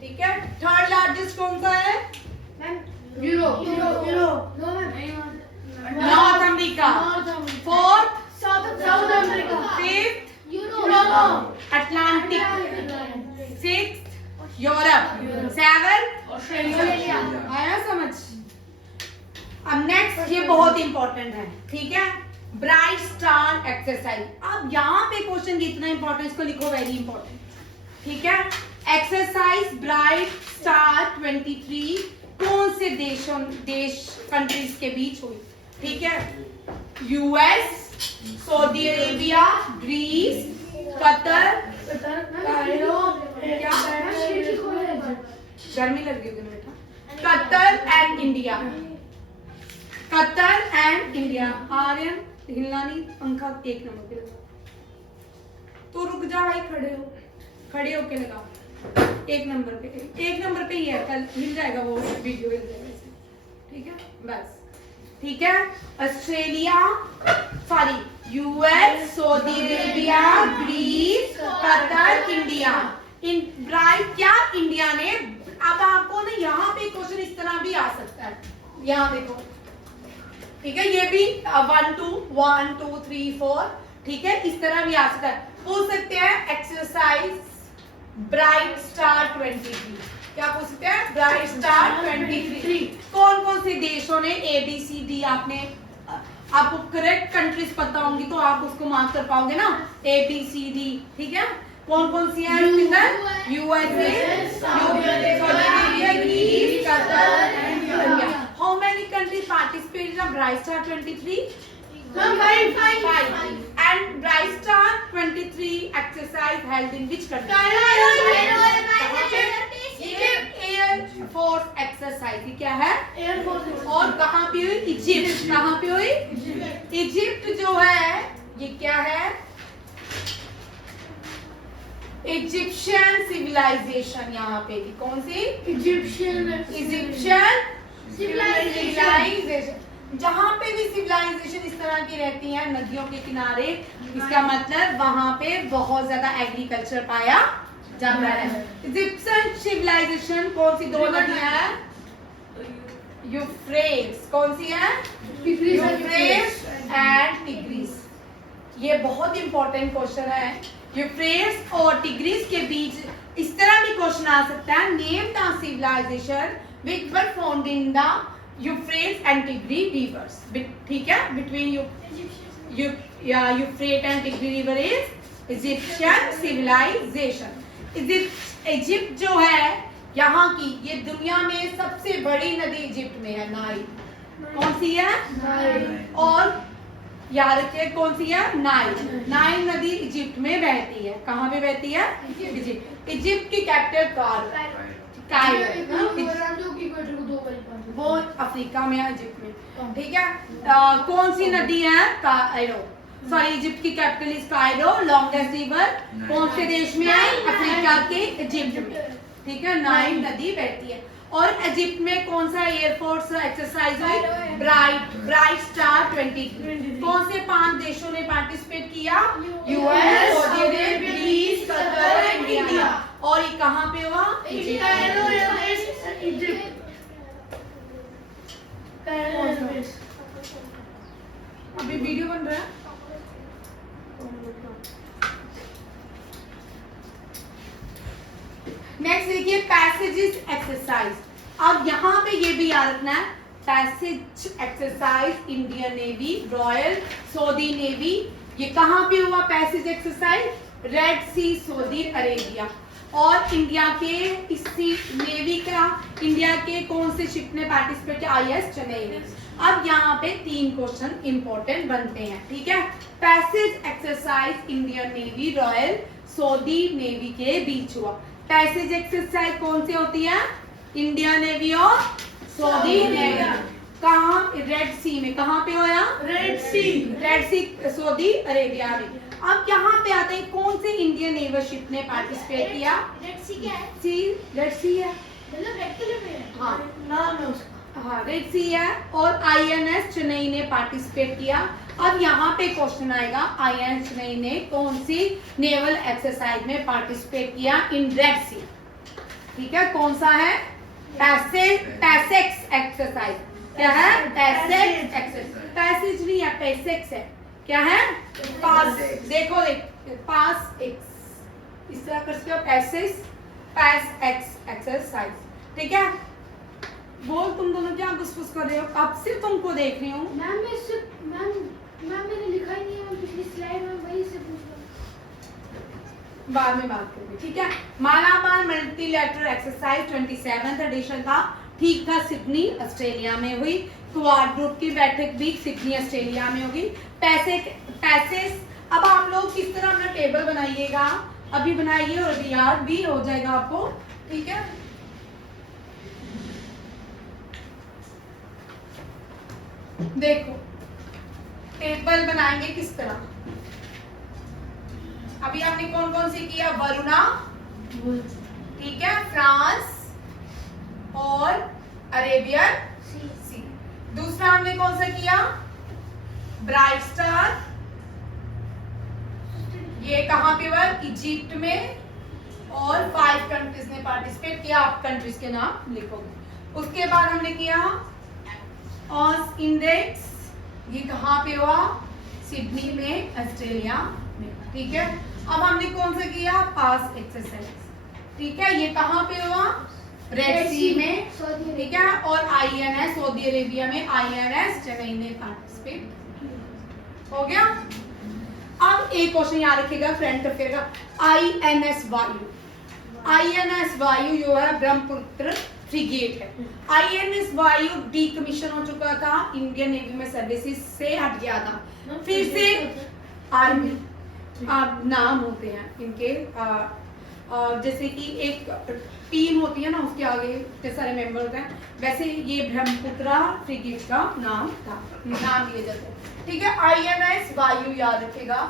ठीक है, 3rd लार्जेस्ट कौन सा है? Europe. North America. 4th south America. 5th Europe. Atlantic. 6th Europe. 7th Australia. आया समझ? अब नेक्स्ट ये बहुत इंपॉर्टेंट है। ठीक है, ब्राइट स्टार एक्सरसाइज। अब यहाँ पे क्वेश्चन कितना इंपॉर्टेंट, इसको लिखो वेरी इंपॉर्टेंट। ठीक है, एक्सरसाइज ब्राइट स्टार 23 कौन से देश कंट्रीज के बीच हुई? ठीक है, US, Saudi Arabia, Greece, Qatar, क्या गर्मी लग रही है बेटा? Qatar and India. Qatar and India. Aryan हिलना नहीं, पंखा 1 नंबर पे लगा। तो रुक जा भाई, खड़े होके लगा। 1 नंबर पे ही है, कल हिल जाएगा वो वीडियो, हिल जाएगा। ठीक है बस। ठीक है, Australia, sorry US, Saudi Arabia, Greece, Qatar, India. इन ब्राइट क्या इंडिया ने। अब आपको ना यहाँ पे क्वेश्चन इस तरह भी आ सकता है, यहाँ देखो। ठीक है, ये भी 1 2 3 4। ठीक है, इस तरह भी आ सकता है। पूछ सकते हैं एक्सरसाइज ब्राइट स्टार 23। क्या पूछ सकते हैं? ब्राइट स्टार 23 कौन कौन से देशों ने ABCD, आपने आपको करेक्ट कंट्रीज पता होंगी तो आप उसको मार्क कर पाओगे ना, ABCD। ठीक है, कौन कौन सी है? USA, Greece, Qatar and India. How many countries participated in Bright Star 23? 5. And Bright Star 23 exercise held in which country? Air Force exercise। ये क्या है? Air force. और कहाँ पे हुई? इजिप्ट। कहाँ पे हुई? इजिप्ट जो है ये क्या है? Egyptian civilization. यहाँ पे भी कौन सी? Egyptian civilisation. जहाँ पे भी सिविलाइजेशन इस तरह की रहती है नदियों के किनारे, इसका मतलब वहाँ पे बहुत ज्यादा एग्रीकल्चर पाया जाता है। इजिप्शियन सिविलाइजेशन कौन सी दो नदियां हैं? यूफ्रेट्स। कौन सी है? Euphrates and Tigris. ये बहुत इंपॉर्टेंट क्वेश्चन है। यूफ्रेट्स और टिग्रिस के बीच इस तरह भी क्वेश्चन आ सकता है, name the civilization which were found in the Euphrates and Tigris rivers। ठीक है, between Euphrates and Tigris river is Egyptian civilization। Egypt जो है यहाँ की, ये दुनिया में सबसे बड़ी नदी इजिप्ट में है, नाइल। कौन सी है? और याद रखिए कौन सी है? नाइल। नाइल नदी इजिप्ट में बहती है। कहाँ पे बहती है? इजिप्ट। इजिप्ट की कैपिटल वो अफ्रीका में है, इजिप्ट में। ठीक है, कौन सी नदी है? कायरो। सॉरी, इजिप्ट की capital is Cairo. Longest river कौन से देश में है? अफ्रीका के इजिप्ट में। ठीक है, नाइल नदी बहती है। और इजिप्ट में कौन सा एयरफोर्स एक्सरसाइज हुई? Bright Star 23। कौन से 5 देशों ने पार्टिसिपेट किया? US, Saudi Arabia, Greece, Qatar and India. और ये कहाँ पे हुआ? अभी वीडियो बन रहा है। नेक्स्ट देखिए पैसेजेस एक्सरसाइज। अब यहाँ पे ये भी याद रखना है, passage exercise Indian navy, royal Saudi navy. ये कहाँ पे हुआ पैसेज एक्सरसाइज? रेड सी, सऊदी अरेबिया। और इंडिया के इसी नेवी का इंडिया के कौन से शिप ने पार्टिसिपेट किया? आईएस चेन्नई ने। अब यहाँ पे 3 क्वेश्चन इंपॉर्टेंट बनते हैं। ठीक है, passage exercise Indian navy, royal Saudi navy के बीच हुआ। पैसेज एक्सरसाइज कौन सी होती है? इंडियन नेवी और सऊदी नेवी। कहाँ? रेड सी में। कहाँ पे होया? रेड सी सऊदी अरेबिया में। अब यहाँ पे आते हैं, कौन से इंडियन नेवल शिप ने पार्टिसिपेट किया? रेड सी क्या है? रेड सी है, मतलब रेड कलर में है। हाँ नाम है उसका। हाँ, रेड सी है। और आईएनएस चेन्नई ने पार्टिसिपेट किया। अब यहाँ पे क्वेश्चन आएगा, आईएनएस चेन्नई ने कौन सी नेवल एक्सरसाइज में पार्टिसिपेट किया इन रेड सी? ठीक है, कौन सा है? PASSEX exercise. क्या है? PASSEX exercise. पैसेज नहीं है, पैसेक्स है। क्या है? पास। देखो पास एक्स, इस तरह कर सकते हो, पैसेज पैस एक्स एक्सरसाइज। ठीक है, बोल तुम दोनों क्या घुस कर रहे हो? कब से तुमको देख रही हूँ। मैम मैंने लिखा ही नहीं है, पिछली स्लाइड में वही से पूछ रहा हूँ। बाद में बात करेंगे। ठीक है, Malabar multilateral exercise 27th addition था। ठीक था, सिडनी ऑस्ट्रेलिया में हुई। क्वाड ग्रुप की बैठक भी सिडनी ऑस्ट्रेलिया में होगी। पैसेज। अब आप लोग किस तरह अपना टेबल बनाइएगा, अभी बनाइए और याद भी हो जाएगा आपको। ठीक है, देखो टेबल बनाएंगे किस तरह। अभी आपने कौन कौन से किया? वरुणा, ठीक है, फ्रांस और अरेबियन सी। दूसरा हमने कौन सा किया? Bright star. ये कहाँ पे हुआ? इजिप्ट में। और 5 कंट्रीज ने पार्टिसिपेट किया। आप कंट्रीज के नाम लिखोगे। उसके बाद हमने किया ऑस इंडेक्स। ये कहाँ पे हुआ? सिडनी में, ऑस्ट्रेलिया में। ठीक है, अब हमने कौन सा किया? पास एक्सरसाइज। ठीक है, ये कहाँ पे हुआ? रेड सी में। ठीक है, और आईएनएस सऊदी अरेबिया में, आईएनएस चेन्नई ने पार्टिसिपेट। हो गया। अब एक क्वेश्चन याद रखिएगा फ्रेंड अफेयर का, आईएनएस वायु। आईएनएस वायु जो है ब्रह्मपुत्र फ्रिगेट है। आईएनएस वायु डीकमीशन हो चुका था, इंडियन नेवी में सर्विसेज से हट गया था। फिर से आर्मी नाम होते हैं इनके, जैसे कि एक टीम होती है ना, उसके आगे कितने सारे मेंबर होते हैं, वैसे ये ब्रह्मपुत्रा फ्रिगेट का नाम था, नाम दिए जाते हैं। ठीक है, आईएनएस वायु याद रखेगा।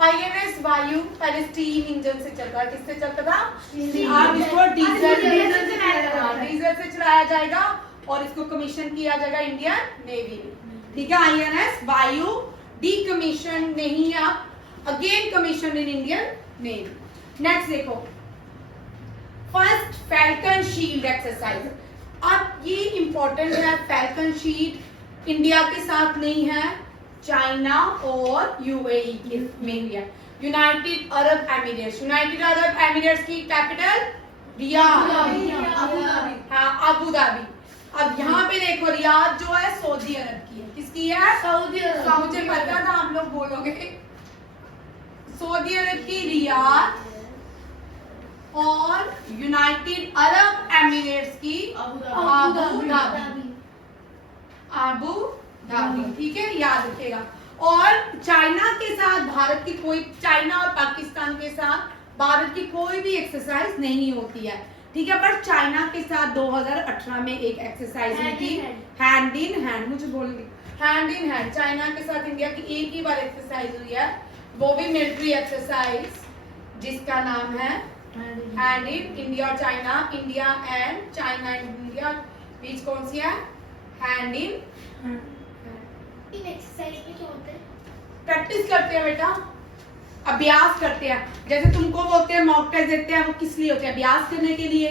आईएनएस वायु पहले स्टीम इंजन से चलता है। किससे चलता था? अब इसको डीजल से चलाया जाएगा। और इसको कमीशन किया जाएगा इंडियन नेवी में, ठीक है। INS वायु डीकमीशन नहीं है, again commission in Indian navy. Next देखो, फर्स्ट फैल्कन शील्ड एक्सरसाइज। अब ये इंपॉर्टेंट है, फैल्कन शील्ड इंडिया के साथ नहीं है, चाइना और UAE के में है, United Arab Emirates. United Arab Emirates की कैपिटल रियाद, हाँ अबू धाबी। अब यहाँ पे देखो, रियाद जो है सऊदी अरब की है, किसकी है? सऊदी अरब। मुझे पता था आप लोग बोलोगे। सऊदी अरब की रियाद और यूनाइटेड अरब एमिरेट्स की अबू धाबी, ठीक है, याद रखिएगा। और चाइना के साथ भारत की कोई, चाइना और पाकिस्तान के साथ भारत की कोई भी एक्सरसाइज नहीं होती है, ठीक है। पर चाइना के साथ 2018 में एक एक्सरसाइज हुई थी, हैंड इन हैंड, मुझे बोलने, हैंड इन हैंड चाइना के साथ इंडिया की एक ही बार एक्सरसाइज हुई है, वो भी मिलिट्री एक्सरसाइज, जिसका नाम है हैंड इन। इंडिया और China, India and China and India beach कौन सी है? Hand in. इन एक्सरसाइज में क्या होता है? प्रैक्टिस करते हैं बेटा, अभ्यास करते हैं। जैसे तुमको बोलते हैं मॉक टेस्ट देते हैं, वो किस लिए होते हैं? अभ्यास करने के लिए,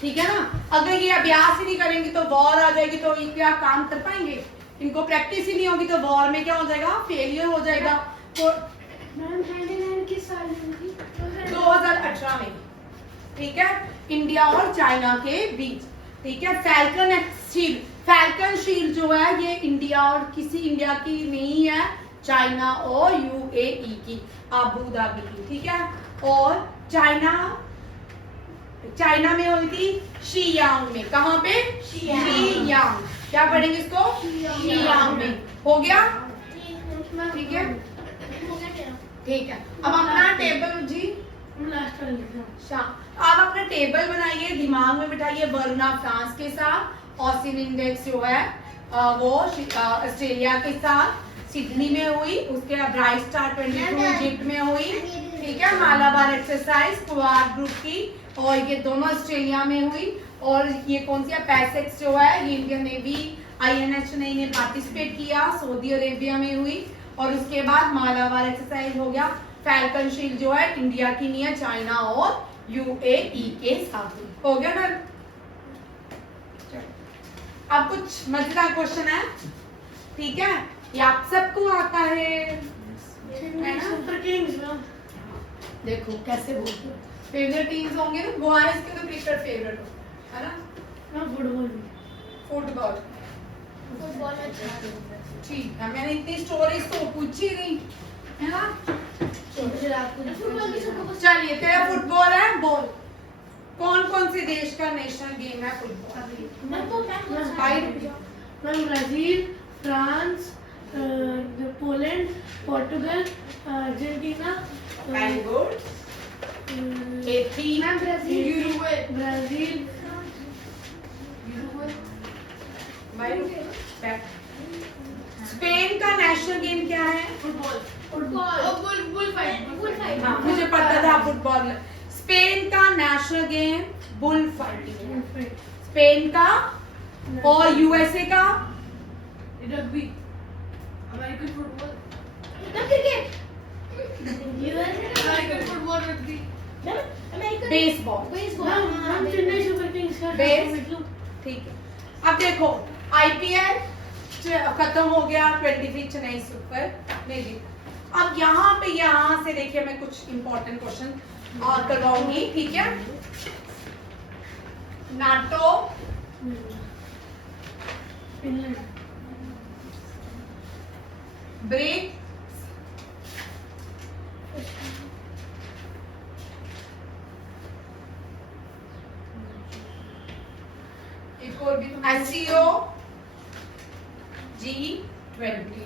ठीक है ना। अगर ये अभ्यास ही नहीं करेंगे तो वॉर आ जाएगी, तो ये क्या काम कर पाएंगे? इनको प्रैक्टिस ही नहीं होगी तो वॉर में क्या हो जाएगा? फेलियर हो जाएगा। तो मैम हैंड इन हैंड किस साल में हुई? 2018 में, ठीक है, इंडिया और चाइना के बीच, ठीक है। फैल्कन शील्ड, फैल्कन शील्ड जो है ये इंडिया और किसी इंडिया की नहीं है, चाइना और UAE की, अबू धाबी की, ठीक है। और चाइना में हुई थी शियांग में, कहाँ पे? शियांग। क्या पढ़ेंगे इसको? शियांग में। हो गया, ठीक है, ठीक है। अब अपना टेबल जी, आप अपना टेबल बनाइए, दिमाग में बिठाइए। वरुणा फ्रांस के साथ, ऑस्टिन इंडेक्स जो है वो ऑस्ट्रेलिया के साथ सिडनी में हुई, उसके बाद ब्राइट स्टार 22 इजिप्ट में हुई, ठीक है। मालाबार एक्सरसाइज क्वाड ग्रुप की, और ये दोनों ऑस्ट्रेलिया में हुई। और ये कौन सी है? पैसेक्स जो है, ये इंडियन नेवी INS चेन्नई ने पार्टिसिपेट किया, सऊदी अरेबिया में हुई। और उसके बाद मालाबार एक्सरसाइज हो गया। फैल्कन शील्ड जो है इंडिया की नहीं है, चाइना और UAE के साथ हुई। हो गया ना? अब कुछ मजेदार क्वेश्चन है, ठीक है, ये आप सबको आता है ना? सुपर किंग्स देखो कैसे बोलते हो, फेवरेट टीम्स होंगे ना, बॉयज के तो क्रिकेट फेवरेट हो, है ना? फुटबॉल फुटबॉल ठीक है, मैंने इतनी स्टोरीज तो पूछी नहीं, है ना? चलिए, तेरा फुटबॉल है, बोल कौन कौन से देश का नेशनल गेम है football? Brazil, France, Poland, Portugal, Argentina, very good. Brazil, Spain का नेशनल गेम क्या है? Bull fight. हाँ, मुझे पता था फुटबॉल। स्पेन का national game bull fighting, Spain का। और USA का rugby, American football, cricket, American football, rugby, baseball. हम चेन्नई सुपर किंग्स का ठीक है। अब देखो, IPL खत्म हो गया, 23 चेन्नई सुपर नहीं जीत। अब यहाँ से देखिए, मैं कुछ इंपॉर्टेंट क्वेश्चन और करवाऊंगी, ठीक है। नाटो, ब्रेक, एक और भी, SCO, G20।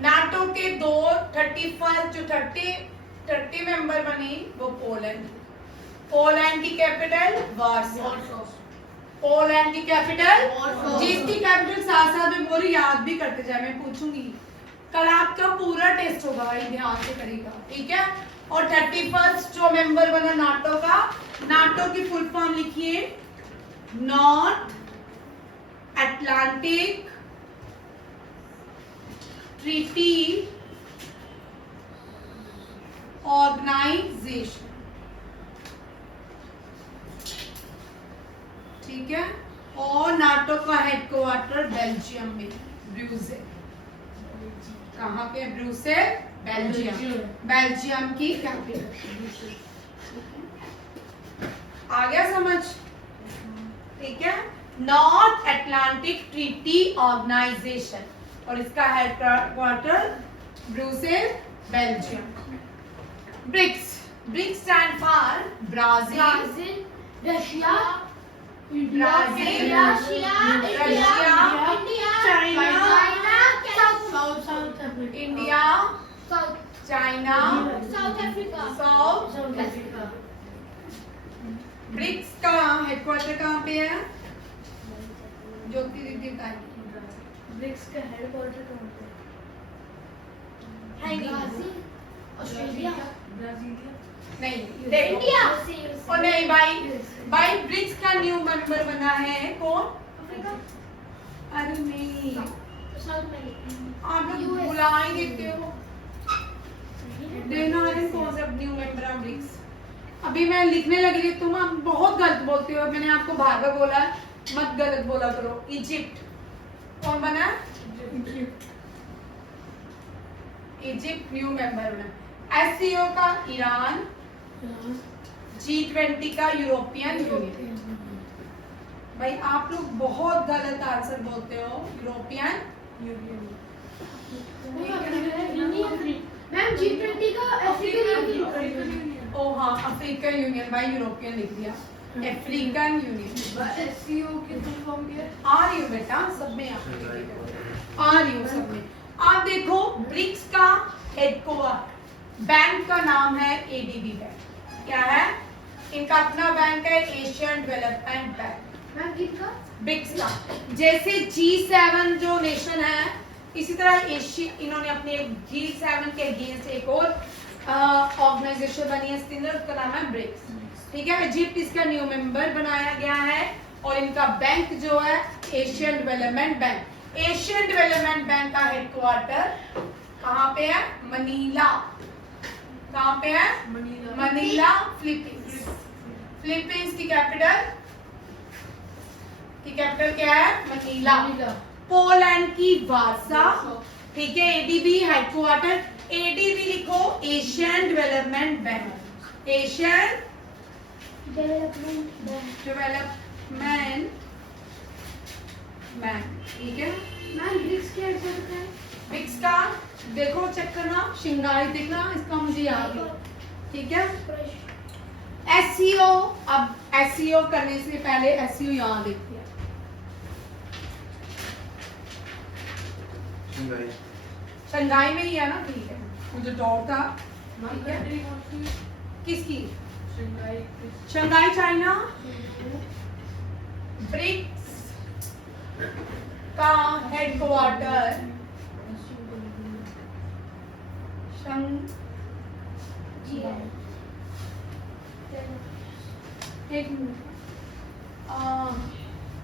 नाटो के दो 31 जो 30 मेंबर बने वो पोलैंड की कैपिटल वार्सो, पोलैंड की कैपिटल, जिसकी कैपिटल साथ साथ में बोली याद भी करते जाए, मैं पूछूंगी कल आपका पूरा टेस्ट होगा भाई, ध्यान से करिएगा, ठीक है। और 31 जो मेंबर बना नाटो का, नाटो की फुल फॉर्म लिखिए, नॉर्थ अटलांटिक ट्रीटी ऑर्गेनाइजेशन, ठीक है। और नाटो का हेडक्वार्टर बेल्जियम में, ब्रुसेल। कहाँ पे? Brussels, Belgium. बेल्जियम की कैपिटल। आ गया समझ? ठीक है। नॉर्थ अटलांटिक ट्रीटी ऑर्गेनाइजेशन, और इसका headquarter Brussel, Belgium. BRICS, BRICS stand for Brazil, Brazil, Russia, Brazil, Russia, India, South Africa, India, China, South Africa, South Africa. BRICS का हेडक्वार्टर कहाँ पे है? ज्योति दीदी बताइए। ब्रिक्स का हेडक्वार्टर कहाँ पे है? ब्राजील, ऑस्ट्रेलिया, नहीं, देखो। इंडिया, और नहीं भाई ब्रिक्स का न्यू मेंबर बना है कौन? अफ्रीका, अरे नहीं, साउथ अमेरिका, आप लोग बुला ही देते हो। देना है कौन सा न्यू मेंबर है ब्रिक्स? अभी मैं लिखने लगी थी, तुम आप बहुत गलत बोलते हो। मैंने आपको बार बार बोला मत गलत बोला करो। इजिप्ट कौन बना? इजिप्ट न्यू मेंबर बना। एससीओ का ईरान, G20 का यूरोपियन यूनियन। भाई आप लोग बहुत गलत आंसर बोलते हो। यूरोपियन यूनियन, मैम G20 का अफ्रीकन यूनियन। ओ हाँ, अफ्रीकन यूनियन। भाई यूरोपियन लिख दिया, अफ्रीकन यूनियन। एससीओ की फुल फॉर्म क्या है? आ रही हूँ बेटा, सब में आ रही हूँ, सब में। आप देखो ब्रिक्स का हेडक्वार्टर, बैंक का नाम है एडीबी बैंक। क्या है? इनका अपना बैंक है, एशियन डेवलपमेंट बैंक। मैम कितना? ब्रिक्स का, जैसे G7 जो नेशन है, इसी तरह एशिया, इन्होंने अपने G7 के अगेंस्ट एक और ऑर्गेनाइजेशन बनी है स्थिर, उसका नाम है ब्रिक्स। ठीक है। इजिप्ट इसका न्यू मेंबर बनाया गया है, और इनका बैंक जो है Asian development bank. Asian development bank का हेडक्वार्टर कहाँ पे है? मनीला। कहाँ पे है? Manila, Philippines. फिलीपींस की कैपिटल क्या है? मनीला। पोलैंड की वार्सा। ठीक है। एडीबी हेडक्वार्टर, एडीबी लिखो, Asian development bank. Asian development development bank. ठीक है। मैम ब्रिक्स के हेडक्वार्टर क्या है? ब्रिक्स का देखो, चेक करना, शंघाई देखना, इसका मुझे याद है। ठीक है। एससीओ, अब एससीओ करने से पहले एससीओ यहाँ देखते हैं। शंघाई में ही है ना? ठीक है, मुझे डाउट था। ठीक है। किसकी? Shanghai China. ब्रिक्स का हेडक्वार्टर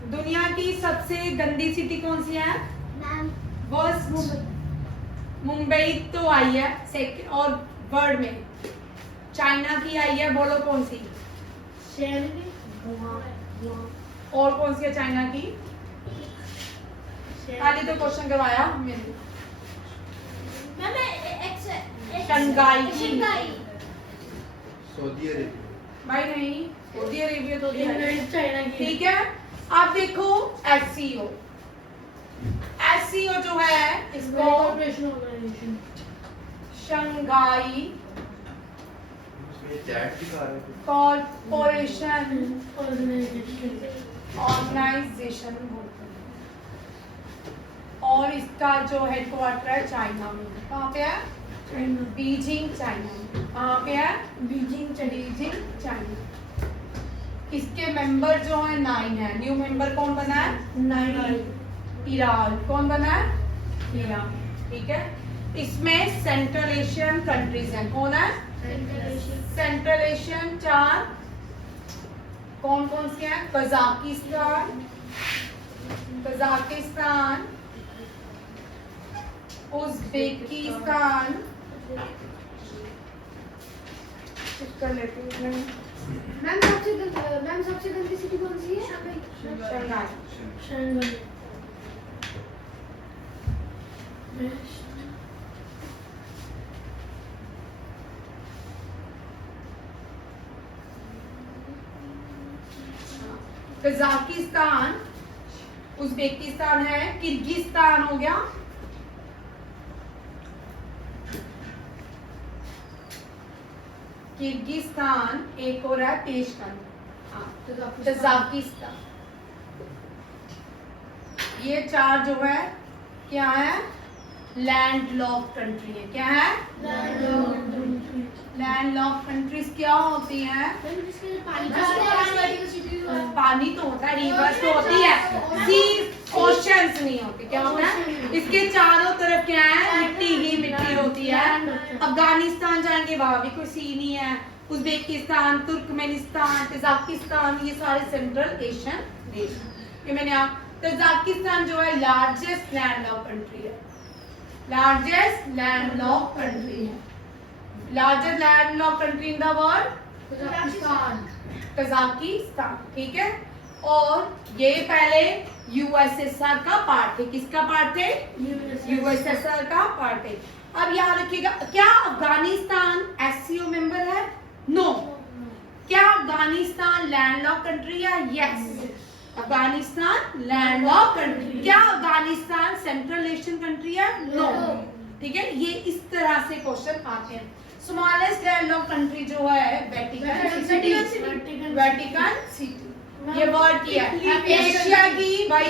दुनिया की सबसे गंदी सिटी कौन सी है? मैम वर्स्ट मुंबई तो आई है सेकंड, और वर्ल्ड में चाइना की आई है, बोलो कौन सी? और कौन सी है चाइना की? खाली तो क्वेश्चन करवाया मैंने। शंघाई की। Saudi Arabia. भाई नहीं, सऊदी अरेबिया तो चाइना की। ठीक है। आप देखो एससीओ, एससीओ जो है इसको ऑर्गेनाइजेशन। शंघाई इसमें चैट दिखा रहे थे। Corporation organisation. ऑर्गेनाइजेशन बोलते हैं, और इसका जो हेडक्वार्टर है चाइना में। कहाँ पे है? बीजिंग, चाइना में। कहाँ पे है? Beijing, China. इसके मेंबर जो है 9 है। न्यू मेंबर कौन बना है? 9। ईरान। कौन बना है? ईरान। ठीक है। इसमें सेंट्रल एशियन कंट्रीज हैं। कौन है? सेंट्रल एशियन 4 कौन कौन से हैं? कजाकिस्तान, कजाकिस्तान, उज्बेकिस्तान, कर लेते हैं मैम सबसे गंदी सिटी कौन सी है? शंघाई। शंघाई। कजाकिस्तान, उज्बेकिस्तान है, किर्गिस्तान हो गया, किर्गिस्तान, एक और है पेशकन, तजाकिस्तान। ये चार जो है क्या है? लैंड लॉक कंट्री है। क्या है? लैंड लॉक कंट्रीज क्या होती हैं? पानी तो होता है, रिवर्स तो होती है, सी ओशंस नहीं होती। क्या होता है? इसके चारों तरफ क्या है? मिट्टी ही मिट्टी होती है। अफगानिस्तान जाएंगे, वहां भी कोई सी नहीं है। उज्बेकिस्तान, तुर्कमेनिस्तान, तजाकिस्तान, ये सारे सेंट्रल एशियन देश। ये मैंने आप तजाकिस्तान जो है लार्जेस्ट लैंड लॉक कंट्री है, लार्जेस्ट लैंड लॉक कंट्री है, largest land lock country in the world Kazakhstan. ठीक है, और ये पहले यूएसएसआर का पार्ट थे। किसका पार्ट थे? यूएसएसआर का पार्ट थे। अब याद रखिएगा, क्या अफगानिस्तान एससीओ मेंबर है? नो। क्या अफगानिस्तान लैंडलॉक कंट्री है? Yes, Afghanistan landlocked country. क्या अफगानिस्तान सेंट्रल एशियन कंट्री है? नो। ठीक है, ये इस तरह से क्वेश्चन आते हैं। स्मॉलेस्ट लैंडलॉक कंट्री जो है वेटिकन सिटी, वेटिकन सिटी। ये वर्ड किया है। एशिया की, भाई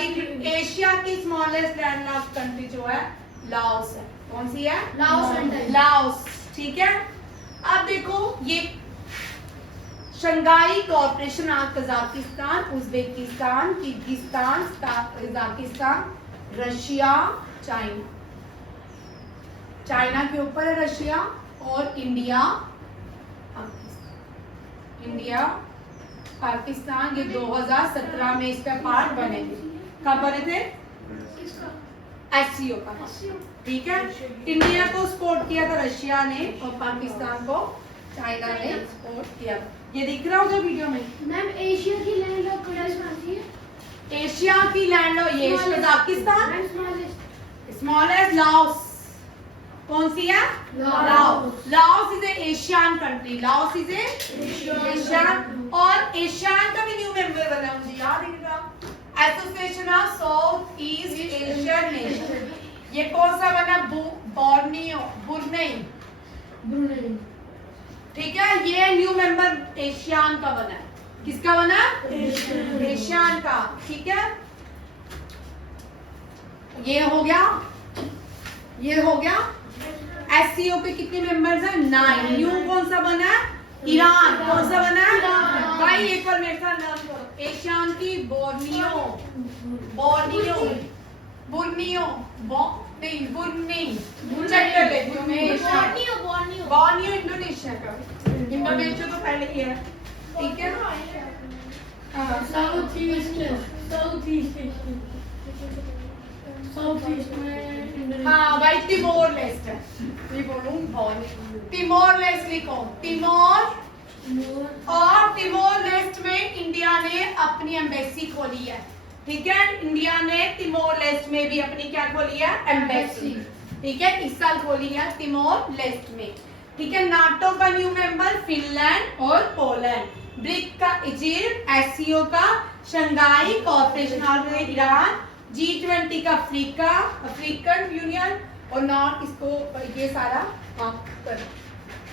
एशिया की स्मॉलेस्ट लैंडलॉक कंट्री जो है लाओस है। कौन सी है? लाओस। ठीक है, अब देखो ये Shanghai corporation of Kazakhstan, Uzbekistan, Kyrgyzstan, Kazakhstan, Russia, China. China के ऊपर है रशिया, और इंडिया, इंडिया, पाकिस्तान। ये 2017 में इसका पार्ट बने थे। कब बने थे? एससीओ का। ठीक है, इंडिया को सपोर्ट किया था रशिया ने, और पाकिस्तान को चाइना ने सपोर्ट किया। ये दिख रहा होगा वीडियो में। मैम एशिया की लैंडलॉक कंट्री कौन सी है? एशिया की लैंडलॉक, ये कजाकिस्तान, स्मॉलेस्ट लाओस। कौन सी है? Laos. Laos is a Asian country, Laos is a Asian, और एशियन का भी न्यू मेंबर बना है, मुझे याद है, association of south east Asian nation. ये कौन सा बना? Borneo, Brunei. ठीक है, ये न्यू मेंबर एशियन का बना है। किसका बना? एशियन का। ठीक है, ये हो गया, ये हो गया। एससीओ के कितने मेंबर्स हैं? 9। न्यू कौन सा बना है? ईरान। कौन सा बना है? भाई एक बार मेरे साथ नाम करो। एशियन की बोर्नियो, बोर्नियो, बोर्नियो, चेक कर लेती हूँ मैं। बोर्नियो इंडोनेशिया का, इंडोनेशिया तो पहले ही है। ठीक है, साउथ ईस्ट में। हाँ भाई, तिमोर लेस्ट है। ये बोलूँ तिमोर लेस्ट लिखो, तिमोर। और तिमोर लेस्ट में इंडिया ने अपनी एम्बेसी खोली है। ठीक है, इंडिया ने तिमोर लेस्ट में भी अपनी क्या खोली है? एम्बेसी। ठीक है, इस साल खोली है तिमोर लेस्ट में। ठीक है, नाटो का न्यू मेंबर फिनलैंड और पोलैंड। ब्रिक का इजिप्ट, एससीओ का Shanghai corporation of Iran, G20 का अफ्रीका, अफ्रीकन यूनियन, और नॉर्थ इसको ये सारा कर।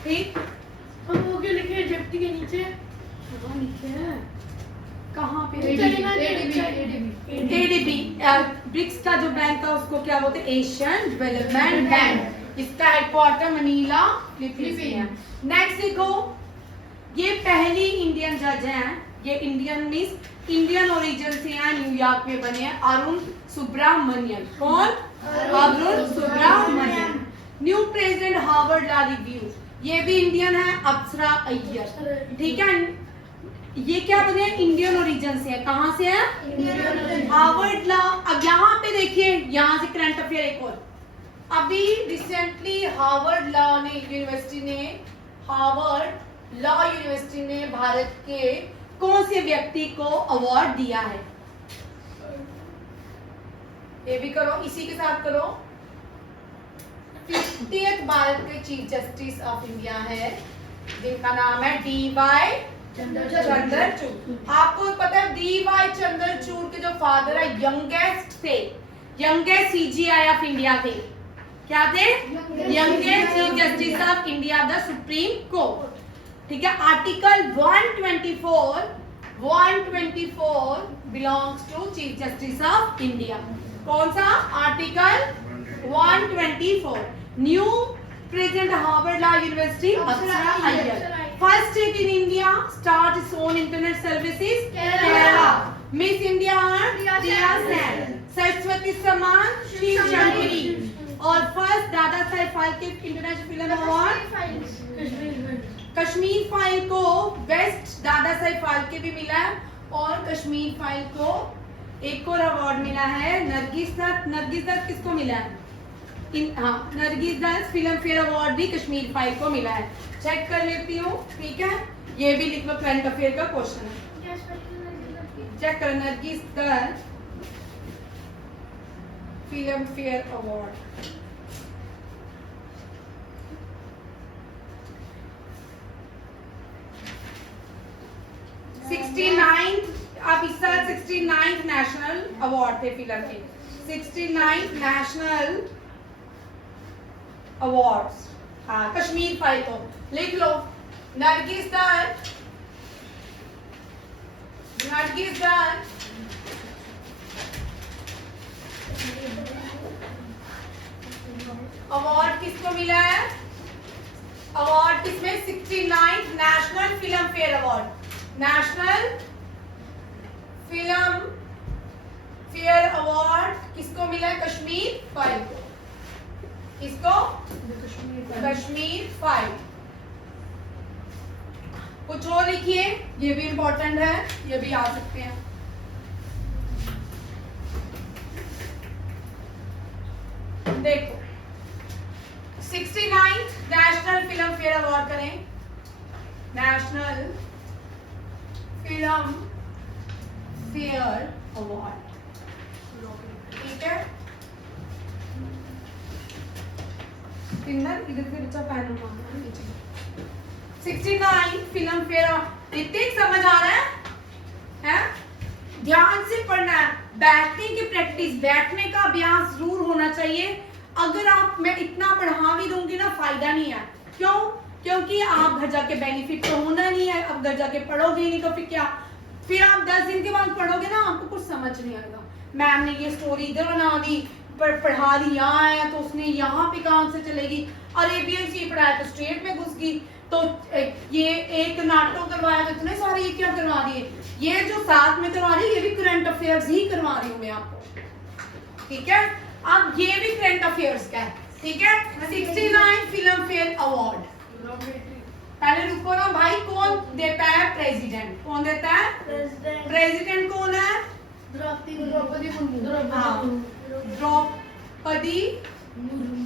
ठीक, हम वो क्या लिखे हैं जेप्टी के नीचे? कहाँ लिखे हैं? कहाँ पे? ADB, ब्रिक्स का जो बैंक था उसको क्या बोलते हैं? Asian development bank. इसका हेडक्वार्टर मनीला, फिलीपींस। नेक्स्ट देखो, ये पहली इंडियन जज हैं। ये इंडियन मीन्स इंडियन ओरिजिन से हैं, न्यूयॉर्क में बने हैं, अरुण सुब्रमण्यन। कौन? Arun Subramanian. New president Harvard law review, ये भी इंडियन है, अप्सरा अय्यर। ठीक है, ये क्या बने, इंडियन ओरिजिन से है। कहाँ से है, हार्वर्ड लॉ। अब यहाँ पे देखिए, यहाँ से करंट अफेयर एक और, अभी रिसेंटली हार्वर्ड लॉ ने यूनिवर्सिटी ने हार्वर्ड लॉ यूनिवर्सिटी ने भारत के कौन से व्यक्ति को अवार्ड दिया है, ये भी करो, इसी के साथ करो। 50th भारत के चीफ जस्टिस ऑफ इंडिया है, जिनका नाम है D.Y. चंद्रचूड़। आपको पता है D.Y. चंद्रचूड़ के जो फादर है यंगेस्ट थे, यंगेस्ट CJI ऑफ इंडिया थे। क्या थे, youngest chief justice of India the Supreme Court. ठीक है, article 124 belongs to chief justice of India. कौन सा article 124। New present Harvard law university Apsara Iyer. First state in India start its own internet services Kerala. Miss India Priya Sen. Saraswati Samman Shri Shankari. और first Dada Saheb Phalke international film award Kashmir file को बेस्ट दादा साहेब फाल्के भी मिला है, और कश्मीर फाइल को एक और अवार्ड मिला है नरगिस दत्त। नरगिस दत्त किसको मिला है, Nargis Dutt Filmfare award भी कश्मीर फाइल को मिला है। चेक कर लेती हूँ, ठीक है, ये भी लिख लो, करंट अफेयर का क्वेश्चन है। चेक करो, Nargis Dutt Filmfare award. आप इस साल 69th नेशनल अवार्ड थे फिल्म के, 69th नेशनल अवार्ड्स। हाँ, कश्मीर फाइल को लिख लो। नरगिस दत्त अवार्ड किसको मिला है, अवार्ड किसमें, 69th national film fair award. National film fair award किसको मिला है, कश्मीर फाइल को। किसको, कश्मीर फाइल। कुछ और लिखिए, ये भी इंपॉर्टेंट है, ये भी आ सकते हैं। देखो, 69th national film fair award करें, नेशनल फिल्म फेयर अवार्ड, ठीक है। इधर से बच्चा पैन उठाना नीचे। 69 फिल्म फेयर, ऋतिक समझ आ रहा है? ध्यान से पढ़ना है, बैठने की प्रैक्टिस, बैठने का अभ्यास जरूर होना चाहिए। अगर आप, मैं इतना पढ़ा भी दूंगी ना, फायदा नहीं है। क्यों? क्योंकि आप घर जाके बेनिफिट तो होना नहीं है। अब घर जाके पढ़ोगे नहीं तो फिर क्या, फिर आप 10 दिन के बाद पढ़ोगे ना, आपको कुछ समझ नहीं आएगा। मैम ने ये स्टोरी इधर बना दी, पर पढ़ा दी यहाँ है तो उसने यहाँ पे कहाँ से चलेगी, और ABCD पढ़ाया तो स्ट्रेट में घुस गई, तो ये एक नाटक करवाया तो इतने सारे ये क्या करवा दिए। ये जो साथ में करवा रही है, ये भी करंट अफेयर्स ही करवा रही हूँ मैं आपको, ठीक है। अब ये भी करंट अफेयर्स का है, ठीक है। 69 फिल्म फेयर अवार्ड। पहले रुको ना भाई, कौन देता है, प्रेसिडेंट। कौन देता है, प्रेसिडेंट कौन है, द्रौपदी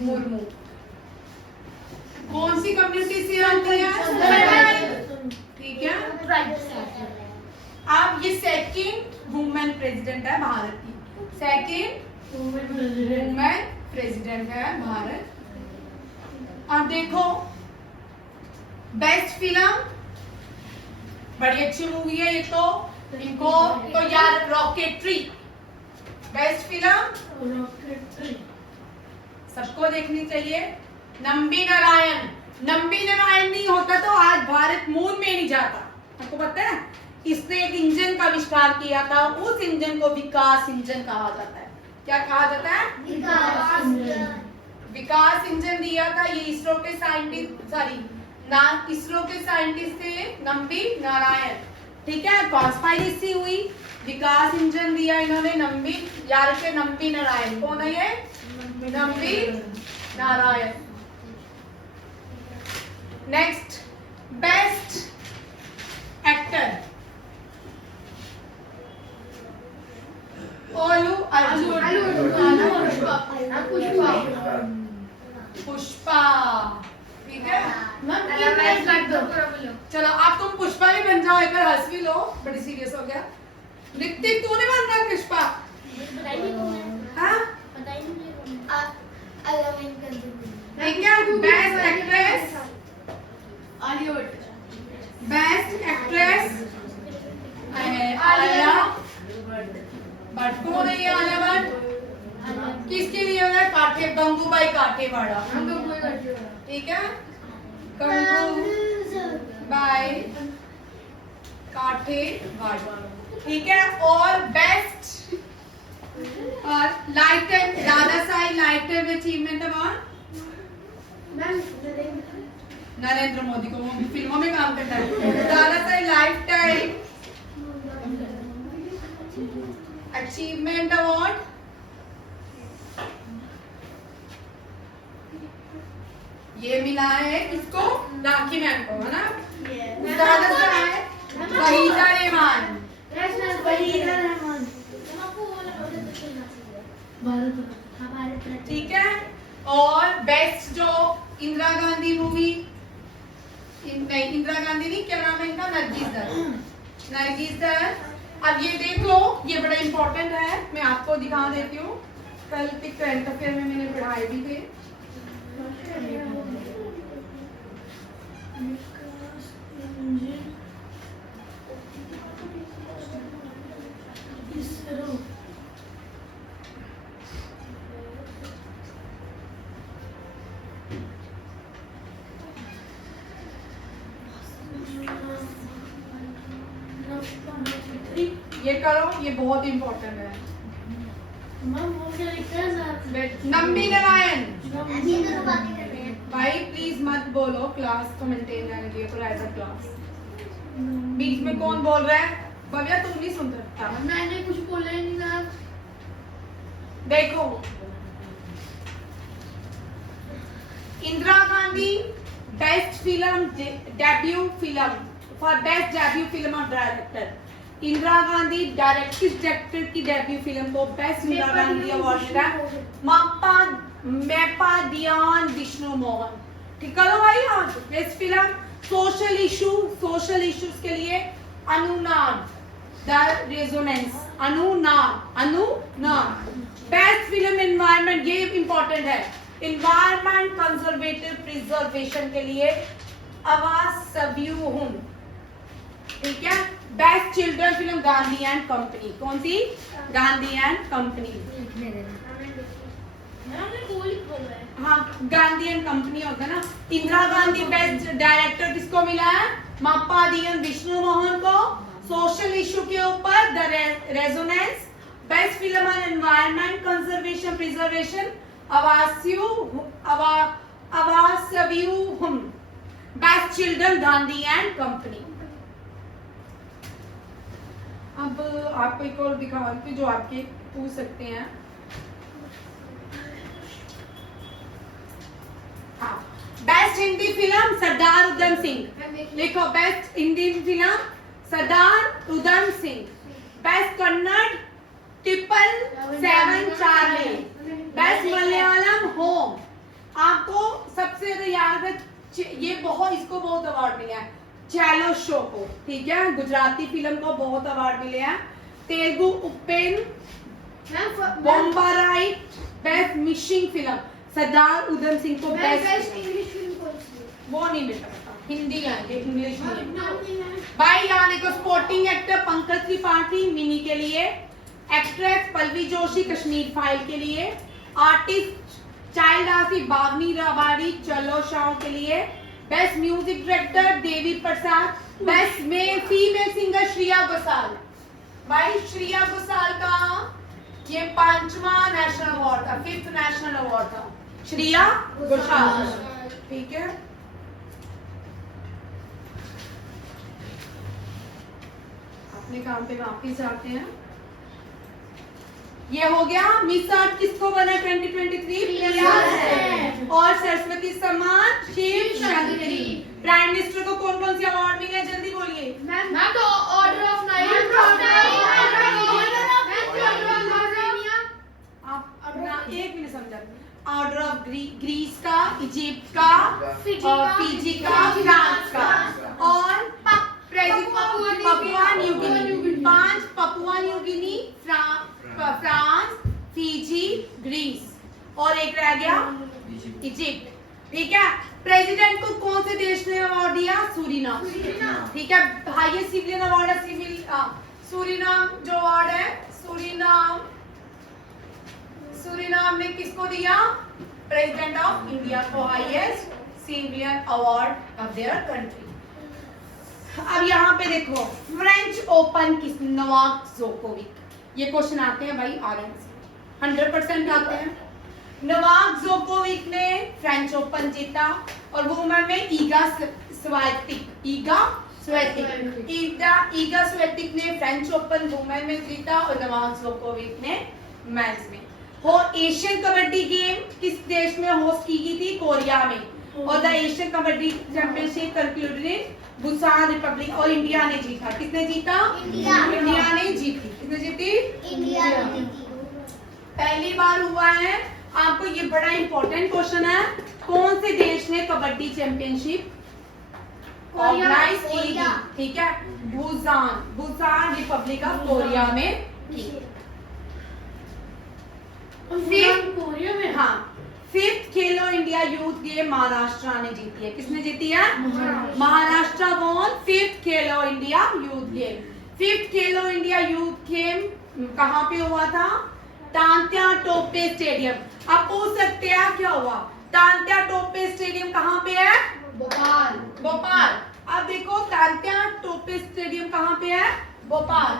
मुर्मू। कौन सी कम्युनिटी से आती है, ठीक है। अब ये सेकंड वुमेन प्रेसिडेंट है भारत की, सेकंड वुमेन प्रेसिडेंट है भारत। अब देखो, बेस्ट फिल्म, बड़ी अच्छी मूवी है ये तो, इनको तो यार रॉकेटरी, बेस्ट फिल्म रॉकेटरी सबको देखनी चाहिए। नंबी नारायण, नंबी नारायण नहीं होता तो आज भारत मून में नहीं जाता। आपको पता है, इसने एक इंजन का आविष्कार किया था, उस इंजन को विकास इंजन कहा जाता है। क्या कहा जाता है, विकास इंजन दिया था ये इसरो के साइंटिस्ट, इसरो के साइंटिस्ट थे नंबी नारायण, ठीक है। कॉन्स्पायरेसी हुई, विकास इंजन दिया इन्होंने नंबी, यार के नंबी नारायण। कौन है ये, Nambi Narayan. Next, best actor, Allu Arjun Pushpa. ठीक है चलो अब तुम पुष्पा भी बन जाओ, एक बार हंस भी लो, बड़ी सीरियस हो गया। ऋतिक तू नहीं बन रहा पुष्पा? हाँ ठीक है। Best actress best actress Alia Bhatt. कौन है ये आलिया भट्ट? किसके लिए है? काठे गंगूबाई काठेवाड़ा। ठीक है गंगूबाई काठेवाड़ा। ठीक है। और best life time Dada Saheb life time achievement award Narendra Modi को, वो भी फिल्मों में काम करता है। Dada Saheb life time achievement award ये मिला है किसको? राखी मैम को, है ना। दादा साहब वहीदा रहमान। ठीक है। और बेस्ट जो इंदिरा गांधी मूवी, नहीं इंदिरा गांधी नहीं, क्या नाम है इनका? नरगिस दत्त। नरगिस दत्त। अब ये देख लो, ये बड़ा इंपॉर्टेंट है, मैं आपको दिखा देती हूँ। कल के करंट अफेयर में मैंने पढ़ाए भी थे। ये करो, ये बहुत इंपॉर्टेंट है। नम्बी नारायण भाई प्लीज मत बोलो, क्लास को मेंटेन रहने दो, तो ऐसा क्लास। बीच में कौन बोल रहा है? भव्या तुम नहीं सुन सकता। मैंने कुछ बोला ही नहीं ना। देखो Indira Gandhi best film debut film for best debut film of director. Indira Gandhi director की डेब्यू फिल्म को बेस्ट इंदिरा गांधी अवार्ड मिला। मेपा दियान विष्णु मोहन। ठीक है भाई। आज बेस्ट फिल्म सोशल इश्यूज के लिए अनुनाद द रेजोनेंस। अनुनाद। बेस्ट फिल्म एनवायरनमेंट, ये इंपॉर्टेंट है, एनवायरनमेंट कंजर्वेटिव प्रिजर्वेशन के लिए आवाज सव्यूहुम। ठीक है। Best children film Gandhi and company. कौन सी? Gandhi and company. हाँ गांधी एंड कंपनी होता है ना। इंदिरा गांधी बेस्ट डायरेक्टर किसको मिला है? माप्पा दियन विष्णु मोहन को, सोशल इशू के ऊपर the resonance. Best film on environment conservation preservation Aavasavyuham. Best children Gandhi and company. अब आपको एक और दिखा के जो आपके पूछ सकते हैं। हाँ बेस्ट हिंदी फिल्म सरदार उधम सिंह। लिखो best Hindi film Sardar Udham Singh. Best Kannada 777 Charlie. Best Malayalam home. आपको सबसे ज्यादा याद है ये बहुत, इसको बहुत अवार्ड मिला है चैलो शो को। ठीक है। गुजराती फिल्म को बहुत अवार्ड मिले हैं। तेलुगु उपेन बोम्बाराई बेस्ट मिशिंग फिल्म। सरदार उधम सिंह को बेस्ट इंग्लिश फिल्म वो नहीं मिल सकता, हिंदी है ये, इंग्लिश नहीं है भाई। यहाँ देखो स्पोर्टिंग एक्टर पंकज त्रिपाठी मिनी के लिए, एक्ट्रेस पल्लवी जोशी कश्मीर फाइल के लिए, आर्टिस्ट चाइल्ड आसिफ बावनी रावाड़ी चलो शाह के लिए, best music director Devi Prasad, best male female singer Shreya Ghoshal. भाई श्रेया घोषाल का ये 5वां नेशनल अवार्ड था, 5th नेशनल अवार्ड था श्रेया घोषाल। ठीक है। अपने काम पे वापस आते हैं। ये हो गया मिस अर्थ किसको बना 2023? और सरस्वती सम्मान शिव शंकरी। प्राइम मिनिस्टर को कौन कौन से अवार्ड मिले जल्दी बोलिए। मैम तो ऑर्डर ऑफ नाइट फिजी का, फ्रांस का। और Papua New Guinea, 5 Papua New Guinea, France, Fiji, Greece, और एक रह गया इजिप्ट। ठीक है। प्रेसिडेंट को कौन से देश ने अवार्ड दिया? सूरीनाम। ठीक है। हाईएस्ट सिविलियन अवार्ड है सूरीनाम जो अवार्ड है, सूरीनाम ने किसको दिया? प्रेसिडेंट ऑफ इंडिया को highest civilian award of their country. अब यहाँ पे देखो, फ्रेंच ओपन किस? Novak Djokovic. ये क्वेश्चन आते हैं भाई आरएम से, 100% आते हैं। नोवाक जोकोविक ने फ्रेंच ओपन जीता, और वुमेन में ईगा स्वेटिक ने फ्रेंच ओपन वुमेन में जीता, और नोवाक जोकोविक ने मेंस में। एशियन कबड्डी गेम किस देश में होस्ट की गई थी? कोरिया में। और the Asian kabaddi championship concluded in Busan Republic, और इंडिया ने जीता। किसने जीता? इंडिया ने जीती। किसने जीती? इंडिया। पहली बार हुआ है। आपको ये बड़ा इंपॉर्टेंट क्वेश्चन है, कौन से देश ने कबड्डी चैंपियनशिप ऑर्गेनाइज की थी? ठीक है, बुसान रिपब्लिक ऑफ कोरिया में की। कोरिया में? हाँ। 5th खेलो इंडिया यूथ गेम महाराष्ट्र ने जीती है। किसने जीती है? महाराष्ट्र वॉन 5th खेलो इंडिया यूथ गेम। 5th खेलो इंडिया यूथ गेम कहाँ पे हुआ था? तांत्या टोपे स्टेडियम। आप पूछ सकते हैं क्या हुआ? तांत्या टोपे स्टेडियम कहाँ पे है? भोपाल। अब देखो, तांत्या टोपे स्टेडियम कहाँ पे है? भोपाल।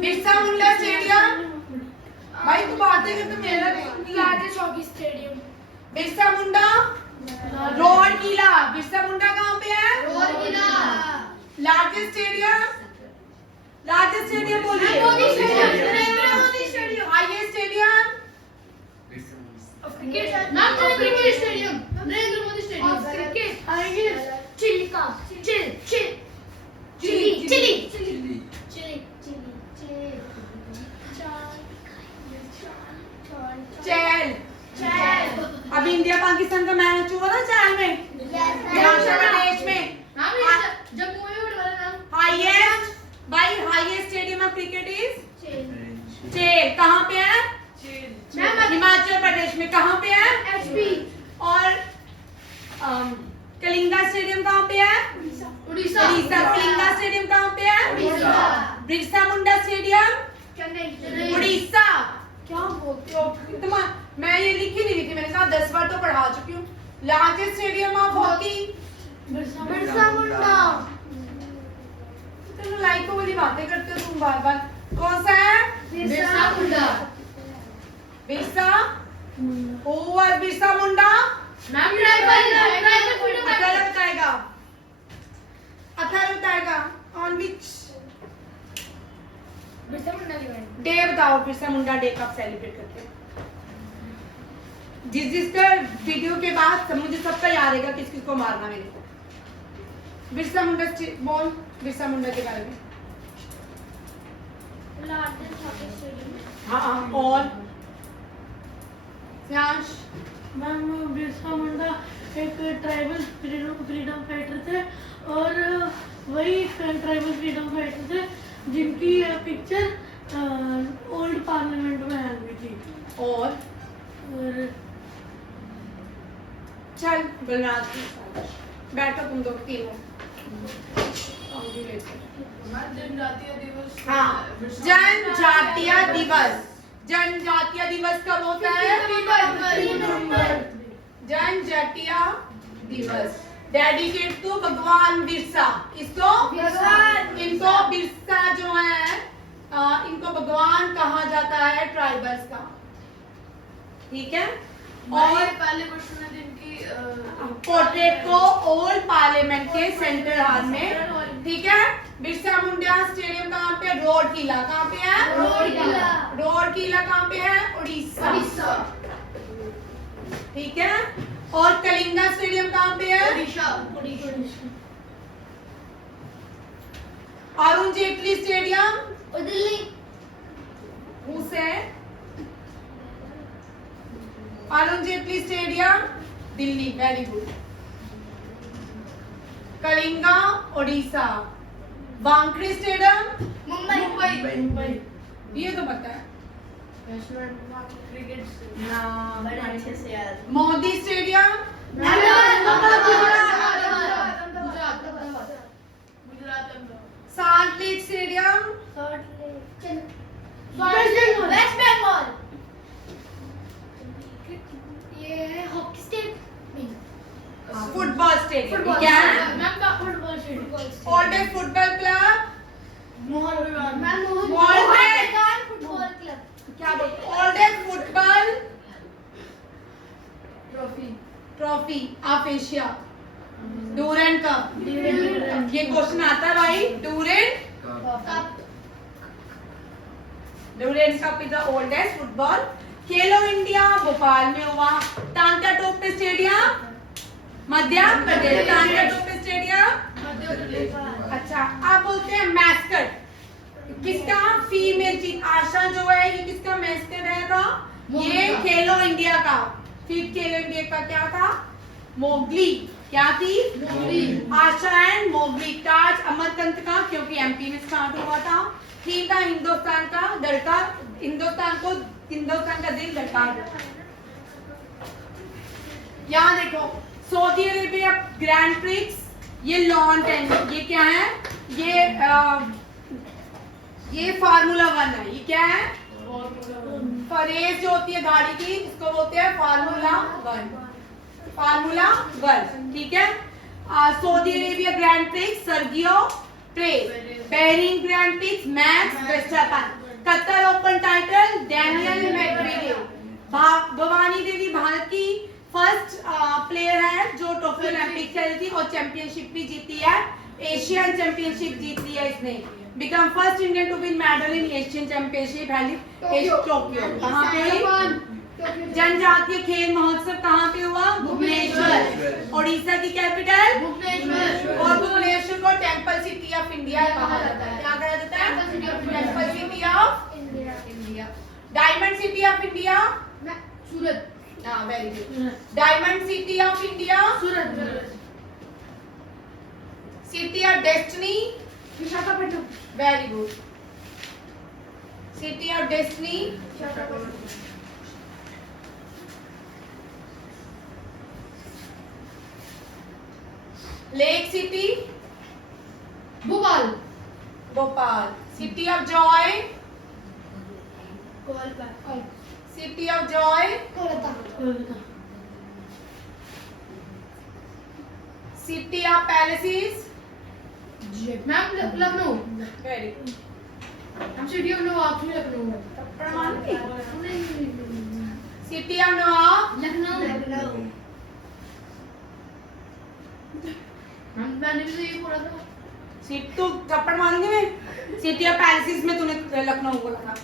बिरसा मुंडा स्टेडियम, भाई तू बातें कर, तो मेरा largest hockey stadium. Birsa Munda Rourkela. Birsa Munda कहाँ पे है? लार्जेस्ट स्टेडियम बोलिए। Modi stadium. Highest stadium? Cricket. Narendra Modi stadium. Narendra Modi stadium. Cricket. Highest Chail. Chail. अभी इंडिया पाकिस्तान का मैच हुआ ना चैल में, हिमाचल प्रदेश में। जम्मू में वाला नाम। Highest stadium of cricket is Chail. कहाँ पे है? हिमाचल प्रदेश में। कहाँ पे है? एचपी। और कलिंगा स्टेडियम कहाँ पे है? उड़ीसा। कलिंगा स्टेडियम कहाँ पे है? बिरसा मुंडा स्टेडियम चेन्नई। उड़ीसा। क्या बोलते हो? मैं ये लिखी नहीं थी, मैंने कहा 10 बार तो पढ़ा चुकी हूँ। Largest stadium of hockey? Birsa Munda. तुम लाइकों वाली बातें करते हो तुम बार बार। कौन सा है? बिरसा मुंडा। बिरसा ओवर बिरसा मुंडा। नाम ट्राइबल अथर बताएगा ऑन विच बिरसा मुंडा की बात। डे बताओ, बिरसा मुंडा डे कब सेलिब्रेट करते हैं? जिसका वीडियो के बाद मुझे सबका याद रहेगा किस किस को मारना मेरे को। बिरसा मुंडा बोल, बिरसा मुंडा के बारे में। Largest hockey stadium. हाँ, और मैम बिरसा मुंडा एक ट्राइबल फ्रीडम फाइटर थे, और वही ट्राइबल फ्रीडम फाइटर थे जिनकी पिक्चर ओल्ड पार्लियामेंट में आई हुई थी। और चल बलराज बैठो तुम दो तीनों। हाँ, जनजातीय दिवस। जनजातीय दिवस कब होता है? 3 नवंबर। जनजातीय दिवस डेडिकेट टू भगवान बिरसा। किसको? भगवान। इनको बिरसा जो है, इनको भगवान कहा जाता है ट्राइबल्स का। ठीक है। और पहले क्वेश्चन है जिनकी पोर्ट्रेट को ओल्ड पार्लियामेंट के सेंट्रल हॉल में। ठीक है। बिरसा मुंडा स्टेडियम कहाँ पे? रोड किला। कहाँ पे है? रोड किला कहाँ पे है? उड़ीसा। ठीक है। और कलिंगा स्टेडियम कहाँ पे है? Arun Jaitley stadium Delhi. Arun Jaitley stadium Delhi, very good. Kalinga Odisha. Wankhede stadium Mumbai. ये तो पता है क्रिकेट ना। बड़े अच्छे से याद। Modi stadium Salt Lake stadium West Bengal. ये है हॉकी स्टेडियम। फुटबॉल स्टेडियम क्या है? Football stadium oldest football club ma'am football club. क्या बोलते? Oldest football trophy of Asia, Durand cup. ये क्वेश्चन आता है भाई, Durand cup is the oldest football. Khelo India Bhopal में हुआ। तांत्या टोपे स्टेडियम मध्य प्रदेश। तांत्या टोपे स्टेडियम। अच्छा, आप बोलते हैं मैस्कट किसका? फीमेल चीज आशा जो है, ये किसका मैस्कट है था? ये खेलो इंडिया का। फिर खेलो इंडिया का क्या था? मोगली। क्या थी? आशा एंड मोगली। ताज अमरकंत का, क्योंकि एमपी में स्टार्ट हुआ था। थीम था हिंदुस्तान का धड़का, हिंदुस्तान का दिल धड़का। यहाँ देखो, सऊदी अरेबिया ग्रैंड प्रिक्स, ये लॉन टेनिस। ये क्या है? ये फार्मूला 1 है। ये क्या है? रेस जो होती है गाड़ी की, इसको बोलते हैं फार्मूला 1। ठीक है। Saudi Arabia Grand Prix Sergio Perez. Bahrain Grand Prix Max Verstappen. Qatar Open title Daniel Medvedev. Bhavani Devi Bharat की फर्स्ट प्लेयर है जो टोक्यो ओलंपिक खेली थी और चैंपियनशिप भी जीती है। एशियन चैंपियनशिप जीती है इसने। Become first Indian to win medal in Asian championship held Tokyo. कहाँ पे हुई? जनजातीय खेल महोत्सव कहाँ पे हुआ? भुवनेश्वर। ओडिशा की कैपिटल भुवनेश्वर। और भुवनेश्वर को टेंपल सिटी ऑफ इंडिया कहा जाता है। क्या कहा जाता है? Temple city of India. Diamond city of India Surat. हाँ, very good. Diamond city of India Surat. City of destiny Visakhapatnam. Very good. City of destiny lake city Bhopal. City of joy city of joy Kolkata. City of palaces ma'am Lucknow. Very good. हम city of nawab Lucknow. City of nawab Lucknow. मैंने भी तो ये बोला था। सीट तो थप्पड़ मारूंगी मैं। सिटी ऑफ पैलेसेस में तूने लखनऊ बोला था।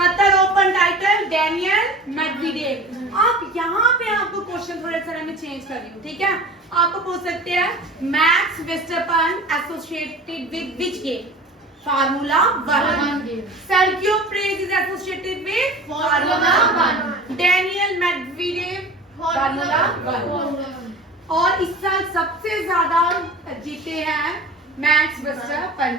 Qatar Open title Daniel Medvedev. आप यहाँ पे आपको क्वेश्चन थोड़े से मैं चेंज कर रही हूँ, ठीक है? आपको पूछ सकते हैं Max Verstappen associated with which game? Formula 1। Sergio Perez is associated with formula 1। Daniel Medvedev formula 1। और इस साल सबसे ज्यादा जीते हैं मैक्स वेस्टरपन,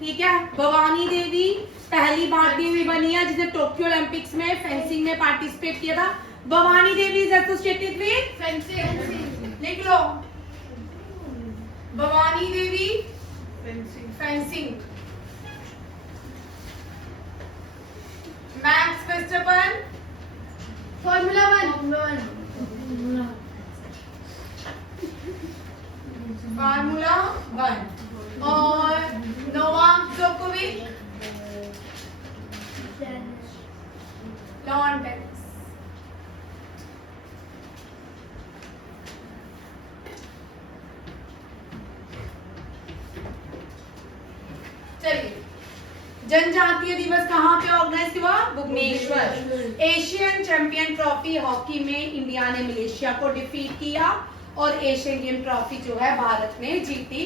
ठीक है? भवानी देवी पहली भारतीय भी बनी है जिसने टोक्यो ओलंपिक्स में फेंसिंग में पार्टिसिपेट किया था। Bhavani Devi is associated with fencing. लिख लो, Bhavani Devi fencing. Max Verstappen formula 1। Formula 1। और नोवाक जोकोविच लॉन टेनिस। चलिए, जनजातीय दिवस कहाँ पे ऑर्गेनाइज हुआ? Bhubaneswar. Asian champion trophy hockey में इंडिया ने मलेशिया को डिफीट किया और एशियन गेम ट्रॉफी जो है भारत ने जीती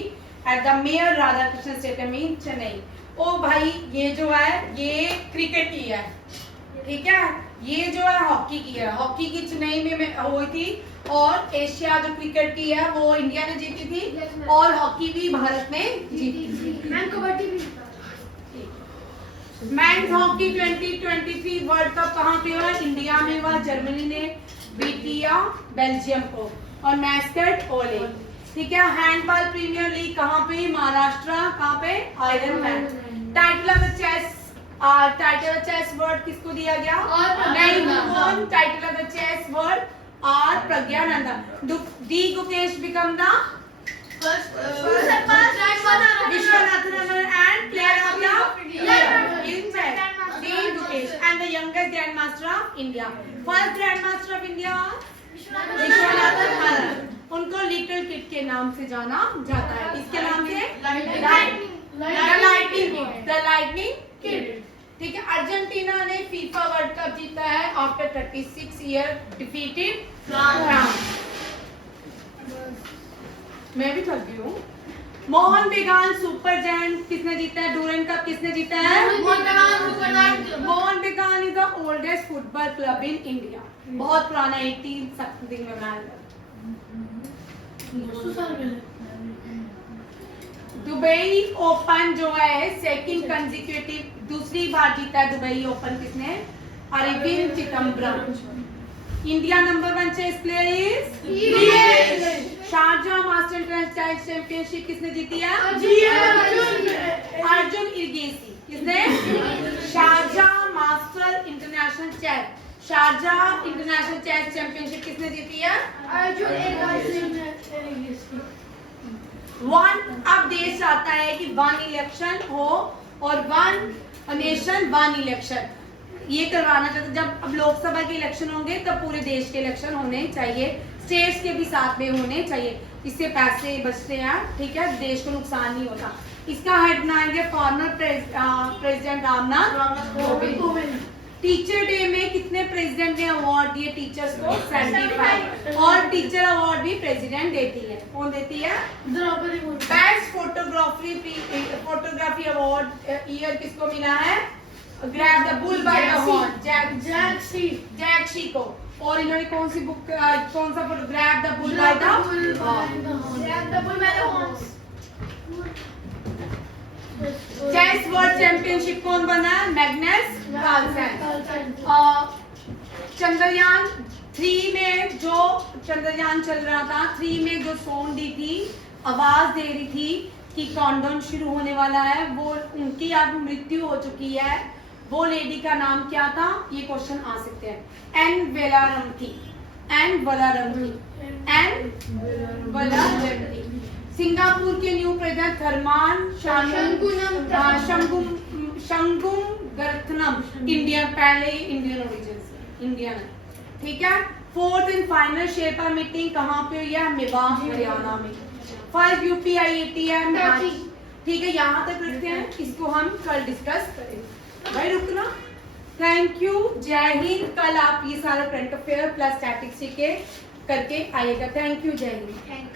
at the mayor Radhakrishna stadium in Chennai. ओ भाई, ये जो है ये क्रिकेट की है। ठीक है। ये जो है हॉकी की है, हॉकी की चेन्नई में हुई थी, और एशिया जो क्रिकेट की है वो इंडिया ने जीती थी, Yes, ma'am. और हॉकी भी भारत ने जीती थी। मैम कबड्डी भी मेंस हॉकी 2023 वर्ल्ड कप कहाँ पे हुआ? इंडिया में हुआ। जर्मनी ने बीट किया बेल्जियम को, और मैस्कट ओले। ठीक है। हैंडबॉल प्रीमियर लीग कहाँ पे? महाराष्ट्र। कहाँ पे? Iron Man. Title of the chess word किसको दिया गया? नहीं, कौन? Title of the chess word R Praggnanandhaa. D Gukesh become the Vishwanathan and player of the year in chess. D Gukesh and the youngest grandmaster of India. First grandmaster of India Viswanathan Anand. उनको लिटिल किड के नाम से जाना जाता है। किसके नाम से? The lightning kid. ठीक है। अर्जेंटीना ने फीफा वर्ल्ड कप जीता है आफ्टर 36 ईयर डिफीटेड फ्रांस। मैं भी थक गई हूँ। मोहन बेगान सुपर जायंट किसने जीता है? डूरन कप किसने जीता है? Mohun Bagan is the oldest football club in India. बहुत पुराना, 18 समथिंग में बनाया गया। 200 साल पहले। दुबई ओपन जो है सेकंड कंसेक्यूटिव, दूसरी बार जीता है दुबई ओपन किसने? Arvind Chidambaram. India number 1 chess player is Sharjah master chess championship किसने जीती है? अर्जुन इरगेसी। किसने? Sharjah master international chess, Sharjah international chess championship किसने जीती है? अब देश चाहता है कि 1 इलेक्शन हो और 1 नेशन 1 इलेक्शन, ये करवाना चाहते। जब अब लोकसभा के इलेक्शन होंगे तब पूरे देश के इलेक्शन होने चाहिए, स्टेट्स के भी साथ में होने चाहिए। इससे पैसे बचते हैं। ठीक है। देश को नुकसान नहीं होता। इसका हेड बनाएंगे former president Ramnath Kovind. Teacher day में कितने प्रेसिडेंट ने अवार्ड दिए टीचर्स को? 75। और टीचर अवार्ड भी प्रेसिडेंट देती है। कौन देती है? Droupadi Murmu. Best photography award year किसको मिला है? Grab the bull by the horn, Jack शी को। और इन्होंने कौन सी बुक, कौन सा photo? Grab the bull by the chess world championship कौन बना? Magnus Carlsen. चंद्रयान 3 में जो चंद्रयान चल रहा था, 3 में जो सोन दी थी, आवाज दे रही थी कि काउंटडाउन शुरू होने वाला है, वो उनकी अब मृत्यु हो चुकी है। वो लेडी का नाम क्या था? ये क्वेश्चन आ सकते हैं। एन वेलारमथी। सिंगापुर के न्यू प्रेसिडेंट थर्मान शंगुम इंडियन, पहले इंडियन ओरिजिन से, इंडियन। ठीक है। 4th and final Sherpa meeting कहाँ पे हुई है? मेवात हरियाणा में। First UPIATM। ठीक है। यहाँ तक रखते हैं, इसको हम कल डिस्कस करेंगे। भाई रुकना। Thank you. जय हिंद। कल आप ये सारा करंट अफेयर प्लस स्टैटिस्टिक्स के करके आइएगा। Thank you. जय हिंद।